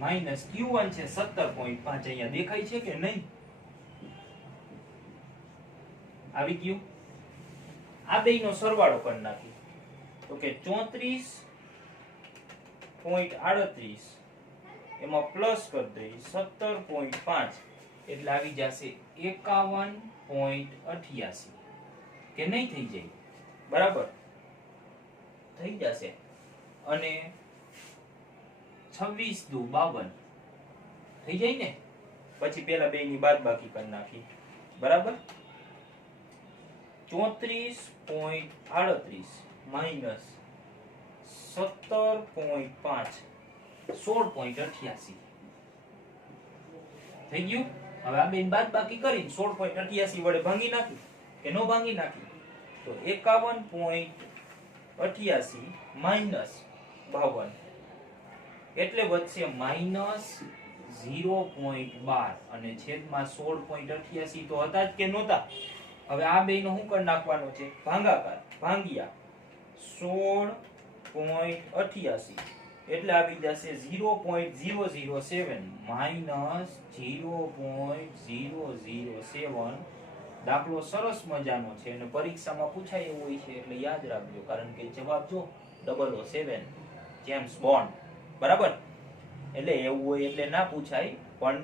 માઈનસ Q1 છે 17.5. અહીંયા દેખાય છે કે નહીં? આવી ગયું. આ બેયનો સરવાળો કરી નાખી તો કે 34.38 એમાં પ્લસ કરી દઈ 17.5 એટલે આવી જશે 51.88 કે નહીં થઈ જાય બરાબર થઈ જશે. અને 26 દુ 52 થઈ જાય ને પછી પેલા બે ની બાદબાકી કરી નાખી, બરાબર. 34.38 માઈનસ 17.5 16.88 થઈ ગયું. હવે આ બેન બાદબાકી કરી 16.88 વડે ભાંગી નાખી કે નો ભાંગી નાખી, તો 51.88 માઈનસ 52 એટલે વધશે માઈનસ 0.12 અને છેદમાં 16.88 તો હતા જ કે નહોતા. હવે આ બે નો શું કરી નાખવાનો છે, ભાગાકાર, ભાંગ્યા 16.88 એટલે આવી જશે 0.007 માઈનસ 0.007. દાખલો સરસ મજાનો છે અને પરીક્ષામાં પૂછાય એવું હોય છે એટલે યાદ રાખજો, કારણ કે જવાબ જો 007 જેમ્સ બોન્ડ, બરાબર. એટલે એવું હોય એટલે ના પૂછાય, પણ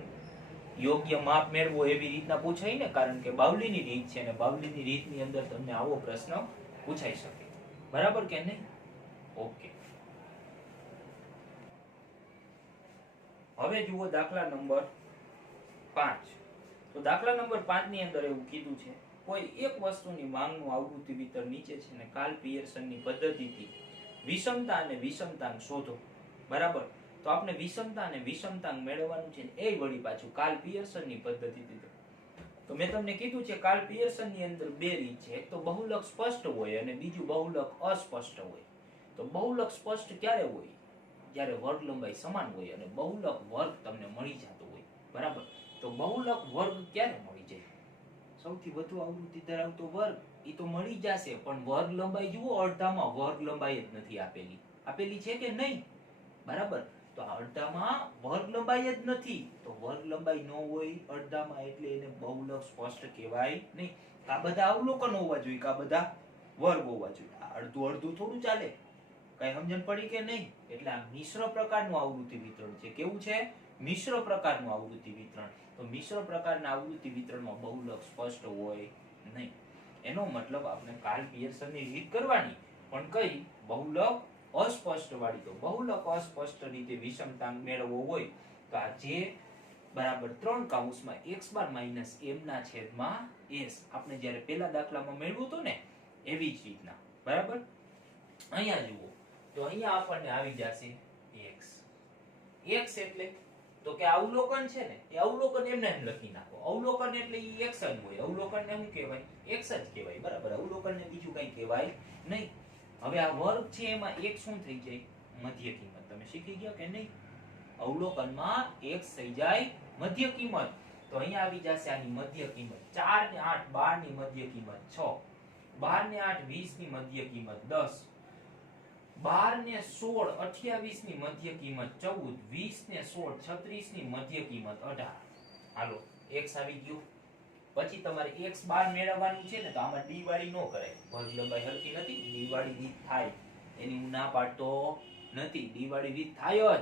યોગ્ય માપ મેળવો એવી રીતના પૂછાય ને, કારણ કે બાવલીની રીત છે અને બાવલીની રીતની અંદર તમને આવો પ્રશ્ન પૂછાઈ શકે, બરાબર કે નહીં? ઓકે. હવે જુઓ દાખલા નંબર 5. તો દાખલા નંબર 5 ની અંદર એવું કીધું છે, કોઈ એક વસ્તુની માંગનું આવૃત્તિ વિતરણ નીચે છે અને કાર્લ પિયર્સનની પદ્ધતિથી વિષમતા અને વિષમતાંક શોધો, બરાબર. તો આપણે વિષમતા અને વિષમતાંક મેળવવાનું છે એ વળી પાછું કાર્લ પિયર્સનની પદ્ધતિથી. તો મેં તમને કીધું છે કાર્લ પિયર્સનની અંદર બે રીત છે, એક તો બહુલક સ્પષ્ટ હોય અને બીજું બહુલક અસ્પષ્ટ હોય. તો બહુલક સ્પષ્ટ ક્યારે હોય, જ્યારે વર્ગ લંબાઈ સમાન હોય અને બહુલક વર્ગ તમને મળી જતો હોય, બરાબર. તો બહુલક વર્ગ ક્યારે મળી જાય, સૌથી વધુ આવૃત્તિ ધરાવતો વર્ગ એ તો મળી જશે, પણ વર્ગ લંબાઈ જુઓ, અડધામાં વર્ગ લંબાઈ જ નથી આપેલી, આપેલી છે કે નહીં, બરાબર. તો અડધામાં વર્ગ લંબાઈ જ નથી, તો વર્ગ લંબાઈ ન હોય અડધામાં એટલે એને બહુલક સ્પષ્ટ કહેવાય નહીં. આ બધા અવલોકન હોવા જોઈએ કે આ બધા વર્ગ હોવા જોઈએ, અડધું અડધું થોડું ચાલે, કઈ સમજણ પડી કે નહીં? એટલે આ મિશ્ર પ્રકારનું આવૃત્તિ વિતરણ છે. કેવું છે? મિશ્ર પ્રકારનું આવૃત્તિ વિતરણ. તો મિશ્ર પ્રકારના આવૃત્તિ વિતરણમાં બહુલક સ્પષ્ટ હોય નહીં. એનો મતલબ આપણે કાર્લ પિયર્સનની રીત કરવાની, પણ કઈ? બહુલક અસ્પષ્ટ વાળી. તો બહુલક અસ્પષ્ટ રીતે વિષમતાંક મેળવવો હોય તો આ જે બરાબર 3 કૌંસમાં x બાર માઈનસ m ના છેદમાં s આપણે જ્યારે પહેલા દાખલામાં મેળવ્યું હતું ને એવી જ રીતના, બરાબર. અહીંયા જુઓ તો અહીંયા આપણને આવી જશે x. x એટલે તો કે અવલોકન છે ને, એ અવલોકન એમને એમ લખી નાખો. અવલોકન એટલે ઈ x જ હોય. અવલોકનને શું કહેવાય? x જ કહેવાય, બરાબર. અવલોકનને બીજું કંઈ કહેવાય નહીં. હવે આ વર્ગ છે એમાં x શું થઈ જાય? મધ્ય કિંમત. તમે શીખી ગયા કે નહીં? અવલોકનમાં x થઈ જાય મધ્ય કિંમત. તો અહીંયા આવી જશે આની મધ્ય કિંમત 4 ને 8 12 ની મધ્ય કિંમત 6, 12 ને 8 20 ની મધ્ય કિંમત 10, 12 ને 16 28 ની મધ્ય કિંમત 14, 20 ને 16 36 ની મધ્ય કિંમત 18. હાલો x આવી ગયું. પછી તમારે x બાર મેળવવાનું છે ને, તો આમાં d વાળી નો કરાય, વર્ગ લંબાઈ હરખી નથી, d વાળી રીત થાય એની હું ના પાડતો નથી, d વાળી રીત થાય જ,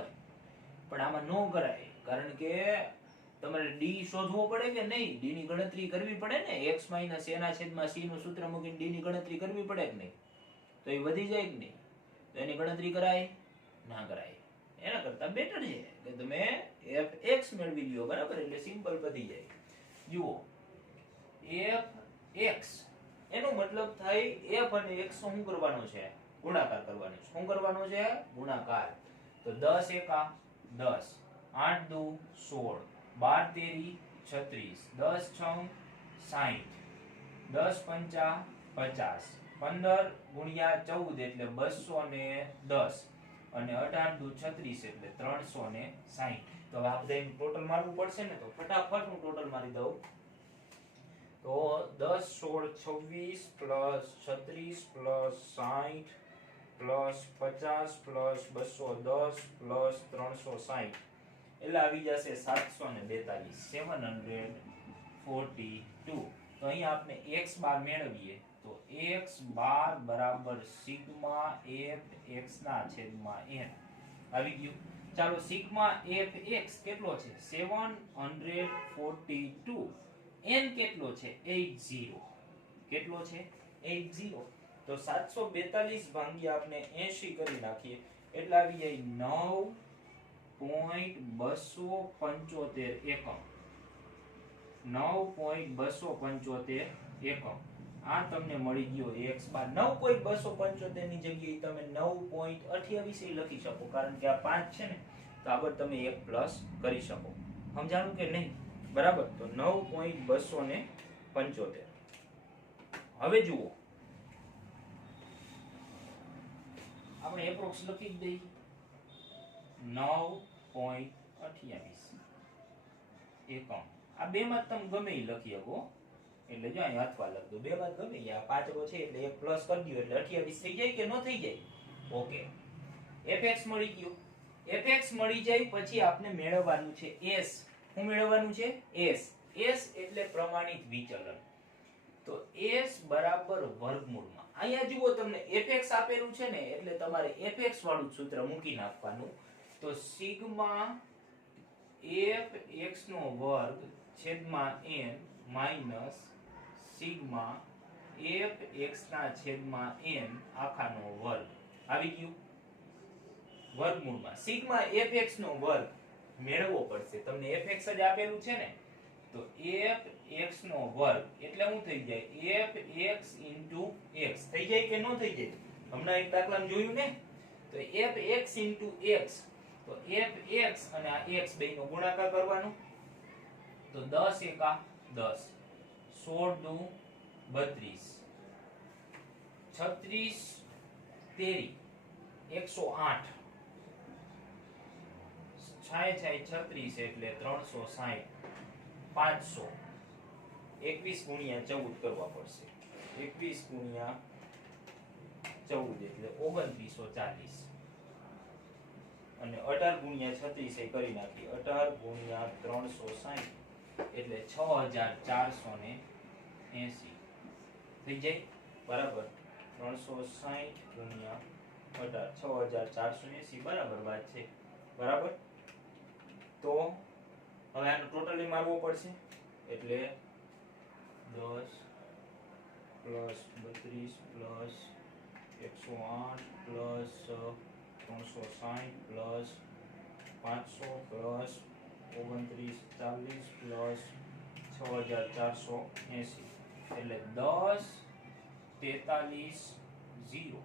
પણ આમાં નો કરાય, કારણ કે તમારે d શોધવો પડે કે નહીં? d ની ગણતરી કરવી પડે ને, x - a ના છેદમાં c નું સૂત્ર મૂકીને d ની ગણતરી કરવી પડે કે નહીં? તો એ વધી જાય કે નહીં? તો એની ગણતરી કરાય? ના કરાય. એના કરતા બેટર છે કે તમે fx મેળવી લ્યો, બરાબર. એટલે સિમ્પલ પતી જાય. જુઓ fx એનો મતલબ થાય f અને x શું કરવાનો છે? ગુણાકાર કરવાનો છે. શું કરવાનો છે? ગુણાકાર. તો 10 એકા 10, 8 દુ 16, 12 તેરી 36, 10 છંગ 60, 10 પંચા 50, 15 ગુણ્યા 14 એટલે 210 અને 18 દુ 36 એટલે 360. તો હવે આ બધા ટોટલ મારવું પડશે ને, તો ફટાફટ હું ટોટલ મારી દઉં. તો 10 16 26 plus 36 plus 60 plus 50 plus 210 plus 360 એટલે આવી જશે 742, 742. તો અહીંયા આપણે x બાર મેળવીએ તો x બાર બરાબર સિગ્મા f x ના છેદમાં n આવી ગયું. ચાલો સિગ્મા f x કેટલો છે? 742. n કેટલો છે? 80. કેટલો છે? 80. તો 742 ભાગ્યા આપણે 80 કરી નાખીએ એટલે આવી જાય 9.275 એકમ. 9.275 એકમ. આ તમને મળી ગયો x બાર. 9.275 ની જગ્યાએ તમે 9.28 લખી શકો, કારણ કે આ 5 છે ને, તો આગળ તમે 1 પ્લસ કરી શકો. સમજાણું કે નહીં? બરાબર. તો 9.275. હવે જુઓ, આપણે એપ્રોક્સ લખી જ દઈએ. 9.28 એકમ. આ બે માં તમે ગમે એ લખી શકો, એટલે જો અહીં હાથવા લખ દો. બે માં ગમે આ 5 છે એટલે 1 પ્લસ કરી દો એટલે 28 થઈ જાય કે ન થઈ જાય? ઓકે. fx મળી ગયો. fx મળી જાય પછી આપણે મેળવવાનું છે s. શું મેળવવાનું છે? s. s એટલે પ્રમાણિત વિચલન. તો s બરાબર વર્ગમૂળમાં. અહીંયા જુઓ, તમને fx આપેલું છે ને, એટલે તમારે fx વાળું સૂત્ર મૂકી નાખવાનું. તો સિગ્મા fx નો વર્ગ છેદમાં n માઈનસ સિગ્મા fx ના છેદમાં n આખાનો વર્ગ. આવી ગયું વર્ગમૂળમાં. સિગ્મા fx નો વર્ગ મેળવવો પડશે. તમને fx જ આપેલું છે ને, તો fx નો વર્ગ એટલે શું થઈ જાય? fx into x થઈ જાય કે ન થઈ જાય? હમણાં એક દાખલામાં જોયું ને, તો fx into x, તો fx અને આ x બેયનો ગુણાકાર કરવાનો. તો 10 એકા 10, 16 દુ 32, 36 તેરી 108, 36 એટલે 360, 500. 21 ગુણ્યા 14 કરવા પડશે. 21 ગુણ્યા 14 એટલે 2940, અને 18 ગુણ્યા 36 એ કરી નાખી. 18 ગુણ્યા 360 એટલે 6480 થઈ જાય. બરાબર. 360 ગુણ્યા 18 6480 બરાબર વાત છે. બરાબર. તો હવે આનો ટોટલી મારવો પડશે, એટલે 10 plus 32 plus 108 plus 360 plus 500 plus 2940 plus 6480 એટલે 10 43 0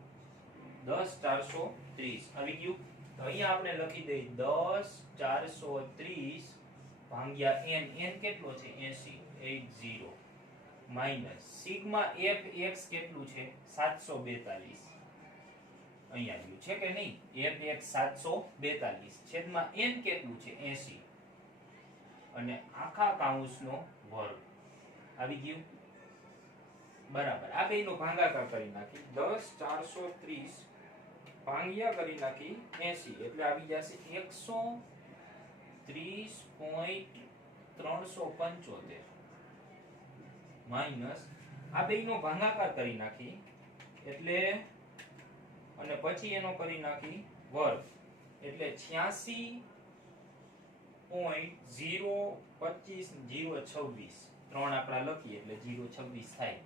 10430 આવી ગયું. તો અહીંયા આપણે લખી દઈએ 10430 ભાગ્યા n. n કેટલો છે? 80 માઈનસ સિગ્મા fx કેટલું છે? 742. અહીંયા આવ્યું છે કે નહીં? fx 742 છેદમાં n કેટલું છે? 80, અને આખા કૌંસનો વર્ગ. આવી ગયું. બરાબર. આ બેયનો ભાગાકાર કરી નાખી. 10430 ભાગ્યા કરી નાખી 80 એટલે આવી જશે 130.375 માઈનસ આ બેયનો ભાગાકાર કરી નાખી એટલે, અને પછી એનો કરી નાખી વર્ગ એટલે 86.025 ત્રણ આંકડા લખીએ એટલે 026 થાય.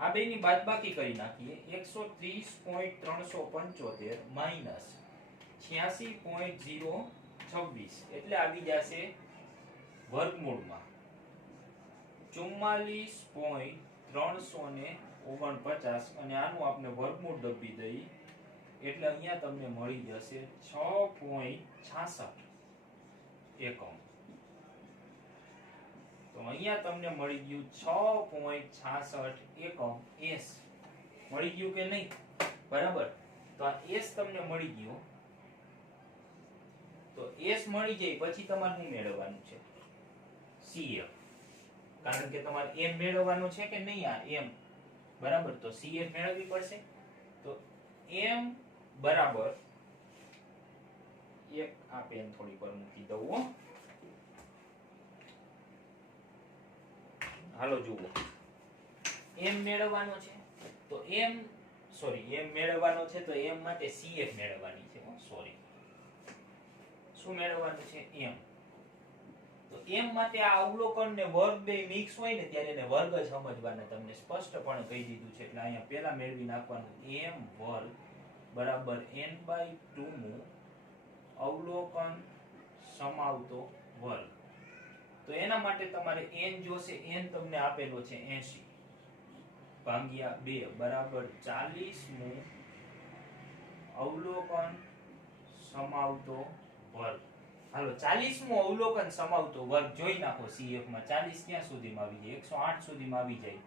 આ બેની બાદબાકી કરી નાખીએ. 130.375 માઈનસ 86.026 એટલે આવી જશે વર્ગમૂળમાં 44.349, અને આનું આપણે વર્ગમૂળ દબી દઈ એટલે અહીંયા તમને મળી જશે 6.66 એકમ. તો અહીંયા તમને મળી ગયું 6.66 એકમ s. મળી ગયું કે નહીં? બરાબર. તો આ s તમને મળી ગયો. તો s મળી જાય પછી તમારે શું મેળવવાનું છે? cf. કારણ કે તમારે m મેળવવાનો છે કે નહીં? આ m. બરાબર. તો cf મેળવવી પડશે. તો m બરાબર એક આ પેન થોડી પર મૂકી દઉં હો. હાલો જુઓ, m મેળવવાનો છે તો m મેળવવાનો છે તો m માટે cf મેળવવાની છે. સોરી, શું મેળવવાનું છે? m. તો m માટે આ અવલોકન ને વર્ગ બે મિક્સ હોય ને ત્યારે એને વર્ગ જ સમજવાના. તમને સ્પષ્ટપણે કહી દીધું છે એટલે અહીંયા પહેલા મેળવી નાખવાનું m વર્ગ બરાબર n/2 નું અવલોકન સમાવતો વર્ગ. તો એના માટે તમારે n જોશે. n તમને આપેલો છે 80 ભાગ્યા 2 બરાબર 40મું અવલોકન સમાવતો વર્ગ. હાલો 40મું અવલોકન સમાવતો વર્ગ જોઈ નાખો. CF માં 40 ક્યાં સુધીમાં આવી જાય? 108 સુધીમાં આવી જાય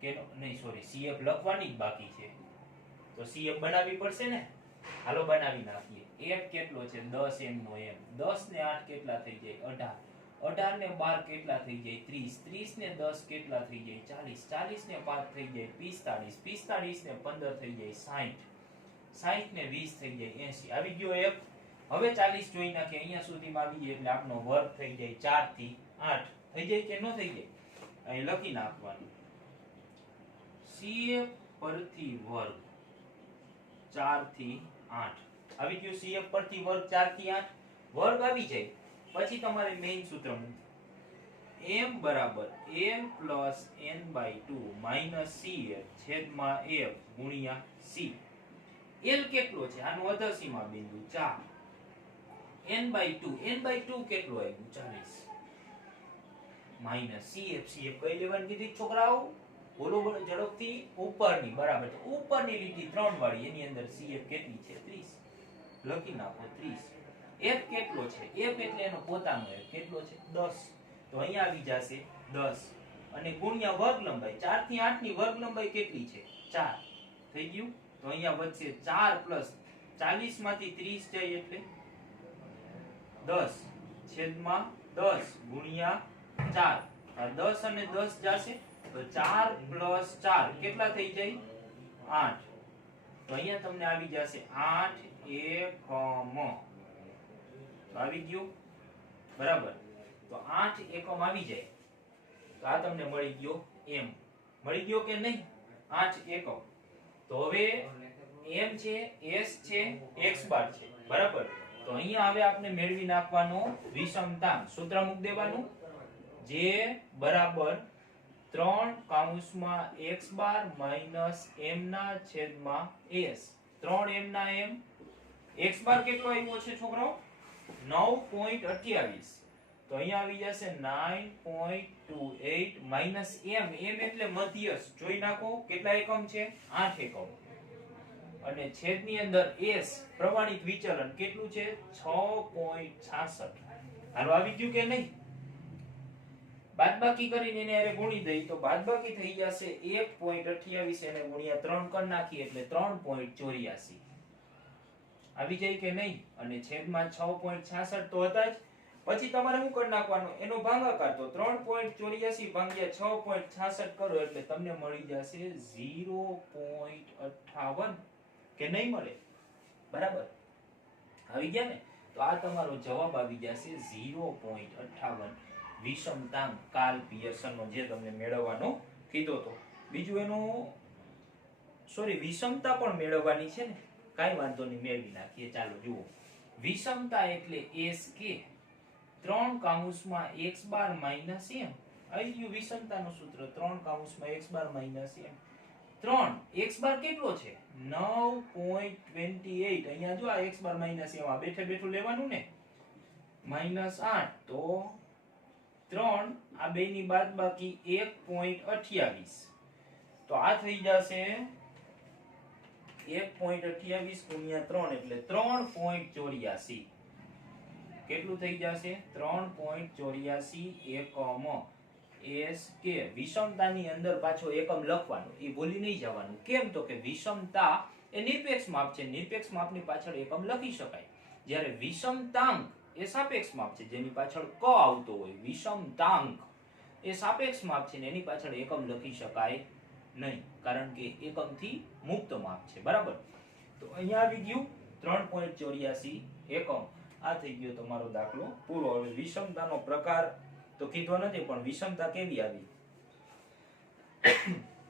કે નહીં? સોરી, CF લખવાની જ બાકી છે, તો CF બનાવવી પડશે ને. હાલો બનાવી નાખીએ. f કેટલો છે? 10m નો m. 10 ને 8 કેટલા થઈ જાય? 18. 18 ને 12 કેટલા થઈ જાય? 30. 30 ને 10 કેટલા થઈ જાય? 40. 40 ને 5 થઈ જાય 45. 45 ને 15 થઈ જાય 60. 60 ને 20 થઈ જાય 80. આવી ગયો f. હવે 40 જોઈ નાખીએ. અહીંયા સુધીમાં આવી જાય એટલે આપણો વર્ગ થઈ જાય 4 થી 8. થઈ જાય કે ન થઈ જાય? અહીં લખી નાખવાનું. CF પરથી વર્ગ 4 થી 8. આવી ગયું CF પરથી વર્ગ 4 થી 8. વર્ગ આવી જાય પછી તમારે મેઈન સૂત્ર m બરાબર m plus n/2 minus CF છેદમાં f ગુણ્યા c. l કેટલો છે? આનું અધસીમા બિંદુ 4. n/2 કેટલો આવ્યું? 40 માઈનસ CF. CF કઈ લેવાની કીધી છોકરાઓ? બોલો બોલો ઝડપથી. ઉપરની. બરાબર. તો ઉપરની લીટી 3 વાળી એની અંદર CF કેટલી છે? 30. લખી નાખો 30. f કેટલો છે? f એટલે એનો પોતાનો f કેટલો છે? 10. તો અહીંયા આવી જશે 10 અને ગુણ્યા વર્ગ લંબાઈ. 4 થી 8 ની વર્ગ લંબાઈ કેટલી છે? 4. થઈ ગયું. તો અહીંયા વધશે 4 પ્લસ 40 માંથી 30 જાય એટલે 10 છેદમાં 10 ગુણ્યા 4. આ 10 અને 10 જશે તો 4 પ્લસ 4 કેટલા થઈ જાય? 8. તો અહીંયા તમને આવી જશે 8 એકમ. તો આવી ગયું. બરાબર. તો 8 એકમ આવી જાય તો આ તમને મળી ગયો m. મળી ગયો કે નહીં? 8 એકમ. તો હવે m છે, s છે, x બાર છે. બરાબર. તો અહીંયા હવે આપણે મેળવી નાખવાનો વિષમતાંક. સૂત્ર મૂકી દેવાનું. જે બરાબર 3 કૌંસમાં x બાર માઈનસ m ના છેદમાં s. 3m ના m. x બાર કેટલો આવ્યો છે છોકરાઓ? 9.28. તો અહીંયા આવી જશે 9.28 માઈનસ m. m એટલે મધ્યસ. જોઈ નાખો કેટલા એકમ છે? 8 એકમ. અને છેદની અંદર s પ્રમાણિત વિચલન કેટલું છે? 6.66. હાલો આવી ગયું કે નહીં? બાદબાકી કરીને એને આરે ગુણી દઈ તો બાદબાકી થઈ જશે 1.28 એને ગુણ્યા 3 કરી નાખી એટલે 3.84. આવી જાય કે નહીં? અને છેદમાં 6.66 તો હતા જ. પછી તમારે શું કરી નાખવાનું? એનો ભાગાકાર. તો 3.84 ભાગ્યા 6.66 કરો એટલે તમને મળી જશે 0.58 કે નહીં મળે? બરાબર. આવી ગયા ને? તો આ તમારો જવાબ આવી જશે 0.58 વિષમતાંક કાર્લ પિયર્સનનો જે તમને મેળવવાનો કીધો તો. બીજું એનું સોરી વિષમતા પણ મેળવવાની છે ને. કાઈ વાંધો નહીં, મેળવી નાખીએ. ચાલો જુઓ. વિષમતા એટલે SK 3 કૌંસમાં x બાર માઈનસ m. આવી ગયું વિષમતાનું સૂત્ર. 3 કૌંસમાં x બાર માઈનસ m. 3 x બાર કેટલો છે? 9.28. અહીંયા જો આ x બાર માઈનસ m આ બેઠે બેઠું લેવાનું ને. માઈનસ 8 તો 3 આ બે ની બાદબાકી 1.28. તો આ થઈ જશે 1.28 ગુણ્યા 3 એટલે 3.84. કેટલું થઈ જશે? 3.84 એકમ. SK વિષમતાની અંદર પાછો એકમ લખવાનો. એ ભૂલી નહીં જવાનું. કેમ? તો કે વિષમતા એ નિરપેક્ષ માપ છે. નિરપેક્ષ માપની પાછળ એકમ લખી શકાય. જ્યારે વિષમતાંક એ સાપેક્ષ માપ છે જેની પાછળ ક આવતો હોય. વિષમતાંક એ સાપેક્ષ માપ છે ને એની પાછળ એકમ લખી શકાય નહીં, કારણ કે એકમથી મુક્ત માપ છે. બરાબર. તો અહીંયા આવી ગયું 3.84 એકમ. આ થઈ ગયો તમારો દાખલો પૂરો. હવે વિષમતાનો પ્રકાર તો કીધો નથી, પણ વિષમતા કેવી આવી?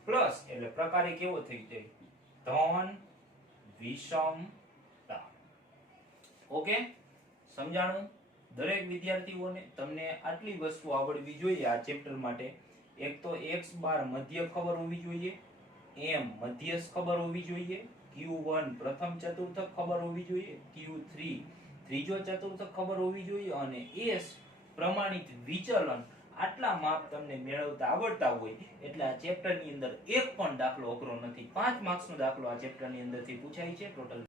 પ્લસ એટલે પ્રકાર એ કેવો થઈ જાય? ધન વિષમતા. ઓકે, સમજાણું? દરેક વિદ્યાર્થીઓને તમને આટલી વસ્તુ આવડવી જોઈએ આ ચેપ્ટર માટે. એક તો x બાર મધ્ય ખબર હોવી જોઈએ, m મધ્યસ્થ ખબર હોવી જોઈએ, q1 પ્રથમ ચતુર્થક ખબર હોવી જોઈએ, q3 ત્રીજો ચતુર્થક ખબર હોવી જોઈએ, અને s પ્રમાણિત વિચલન આટલા માપ તમને મેળવતા આવડતા હોય એટલે આ ચેપ્ટર ની અંદર એક પણ દાખલો અઘરો નથી. 5 માર્ક્સ નો દાખલો આ ચેપ્ટર ની અંદરથી પૂછાય છે. ટોટલ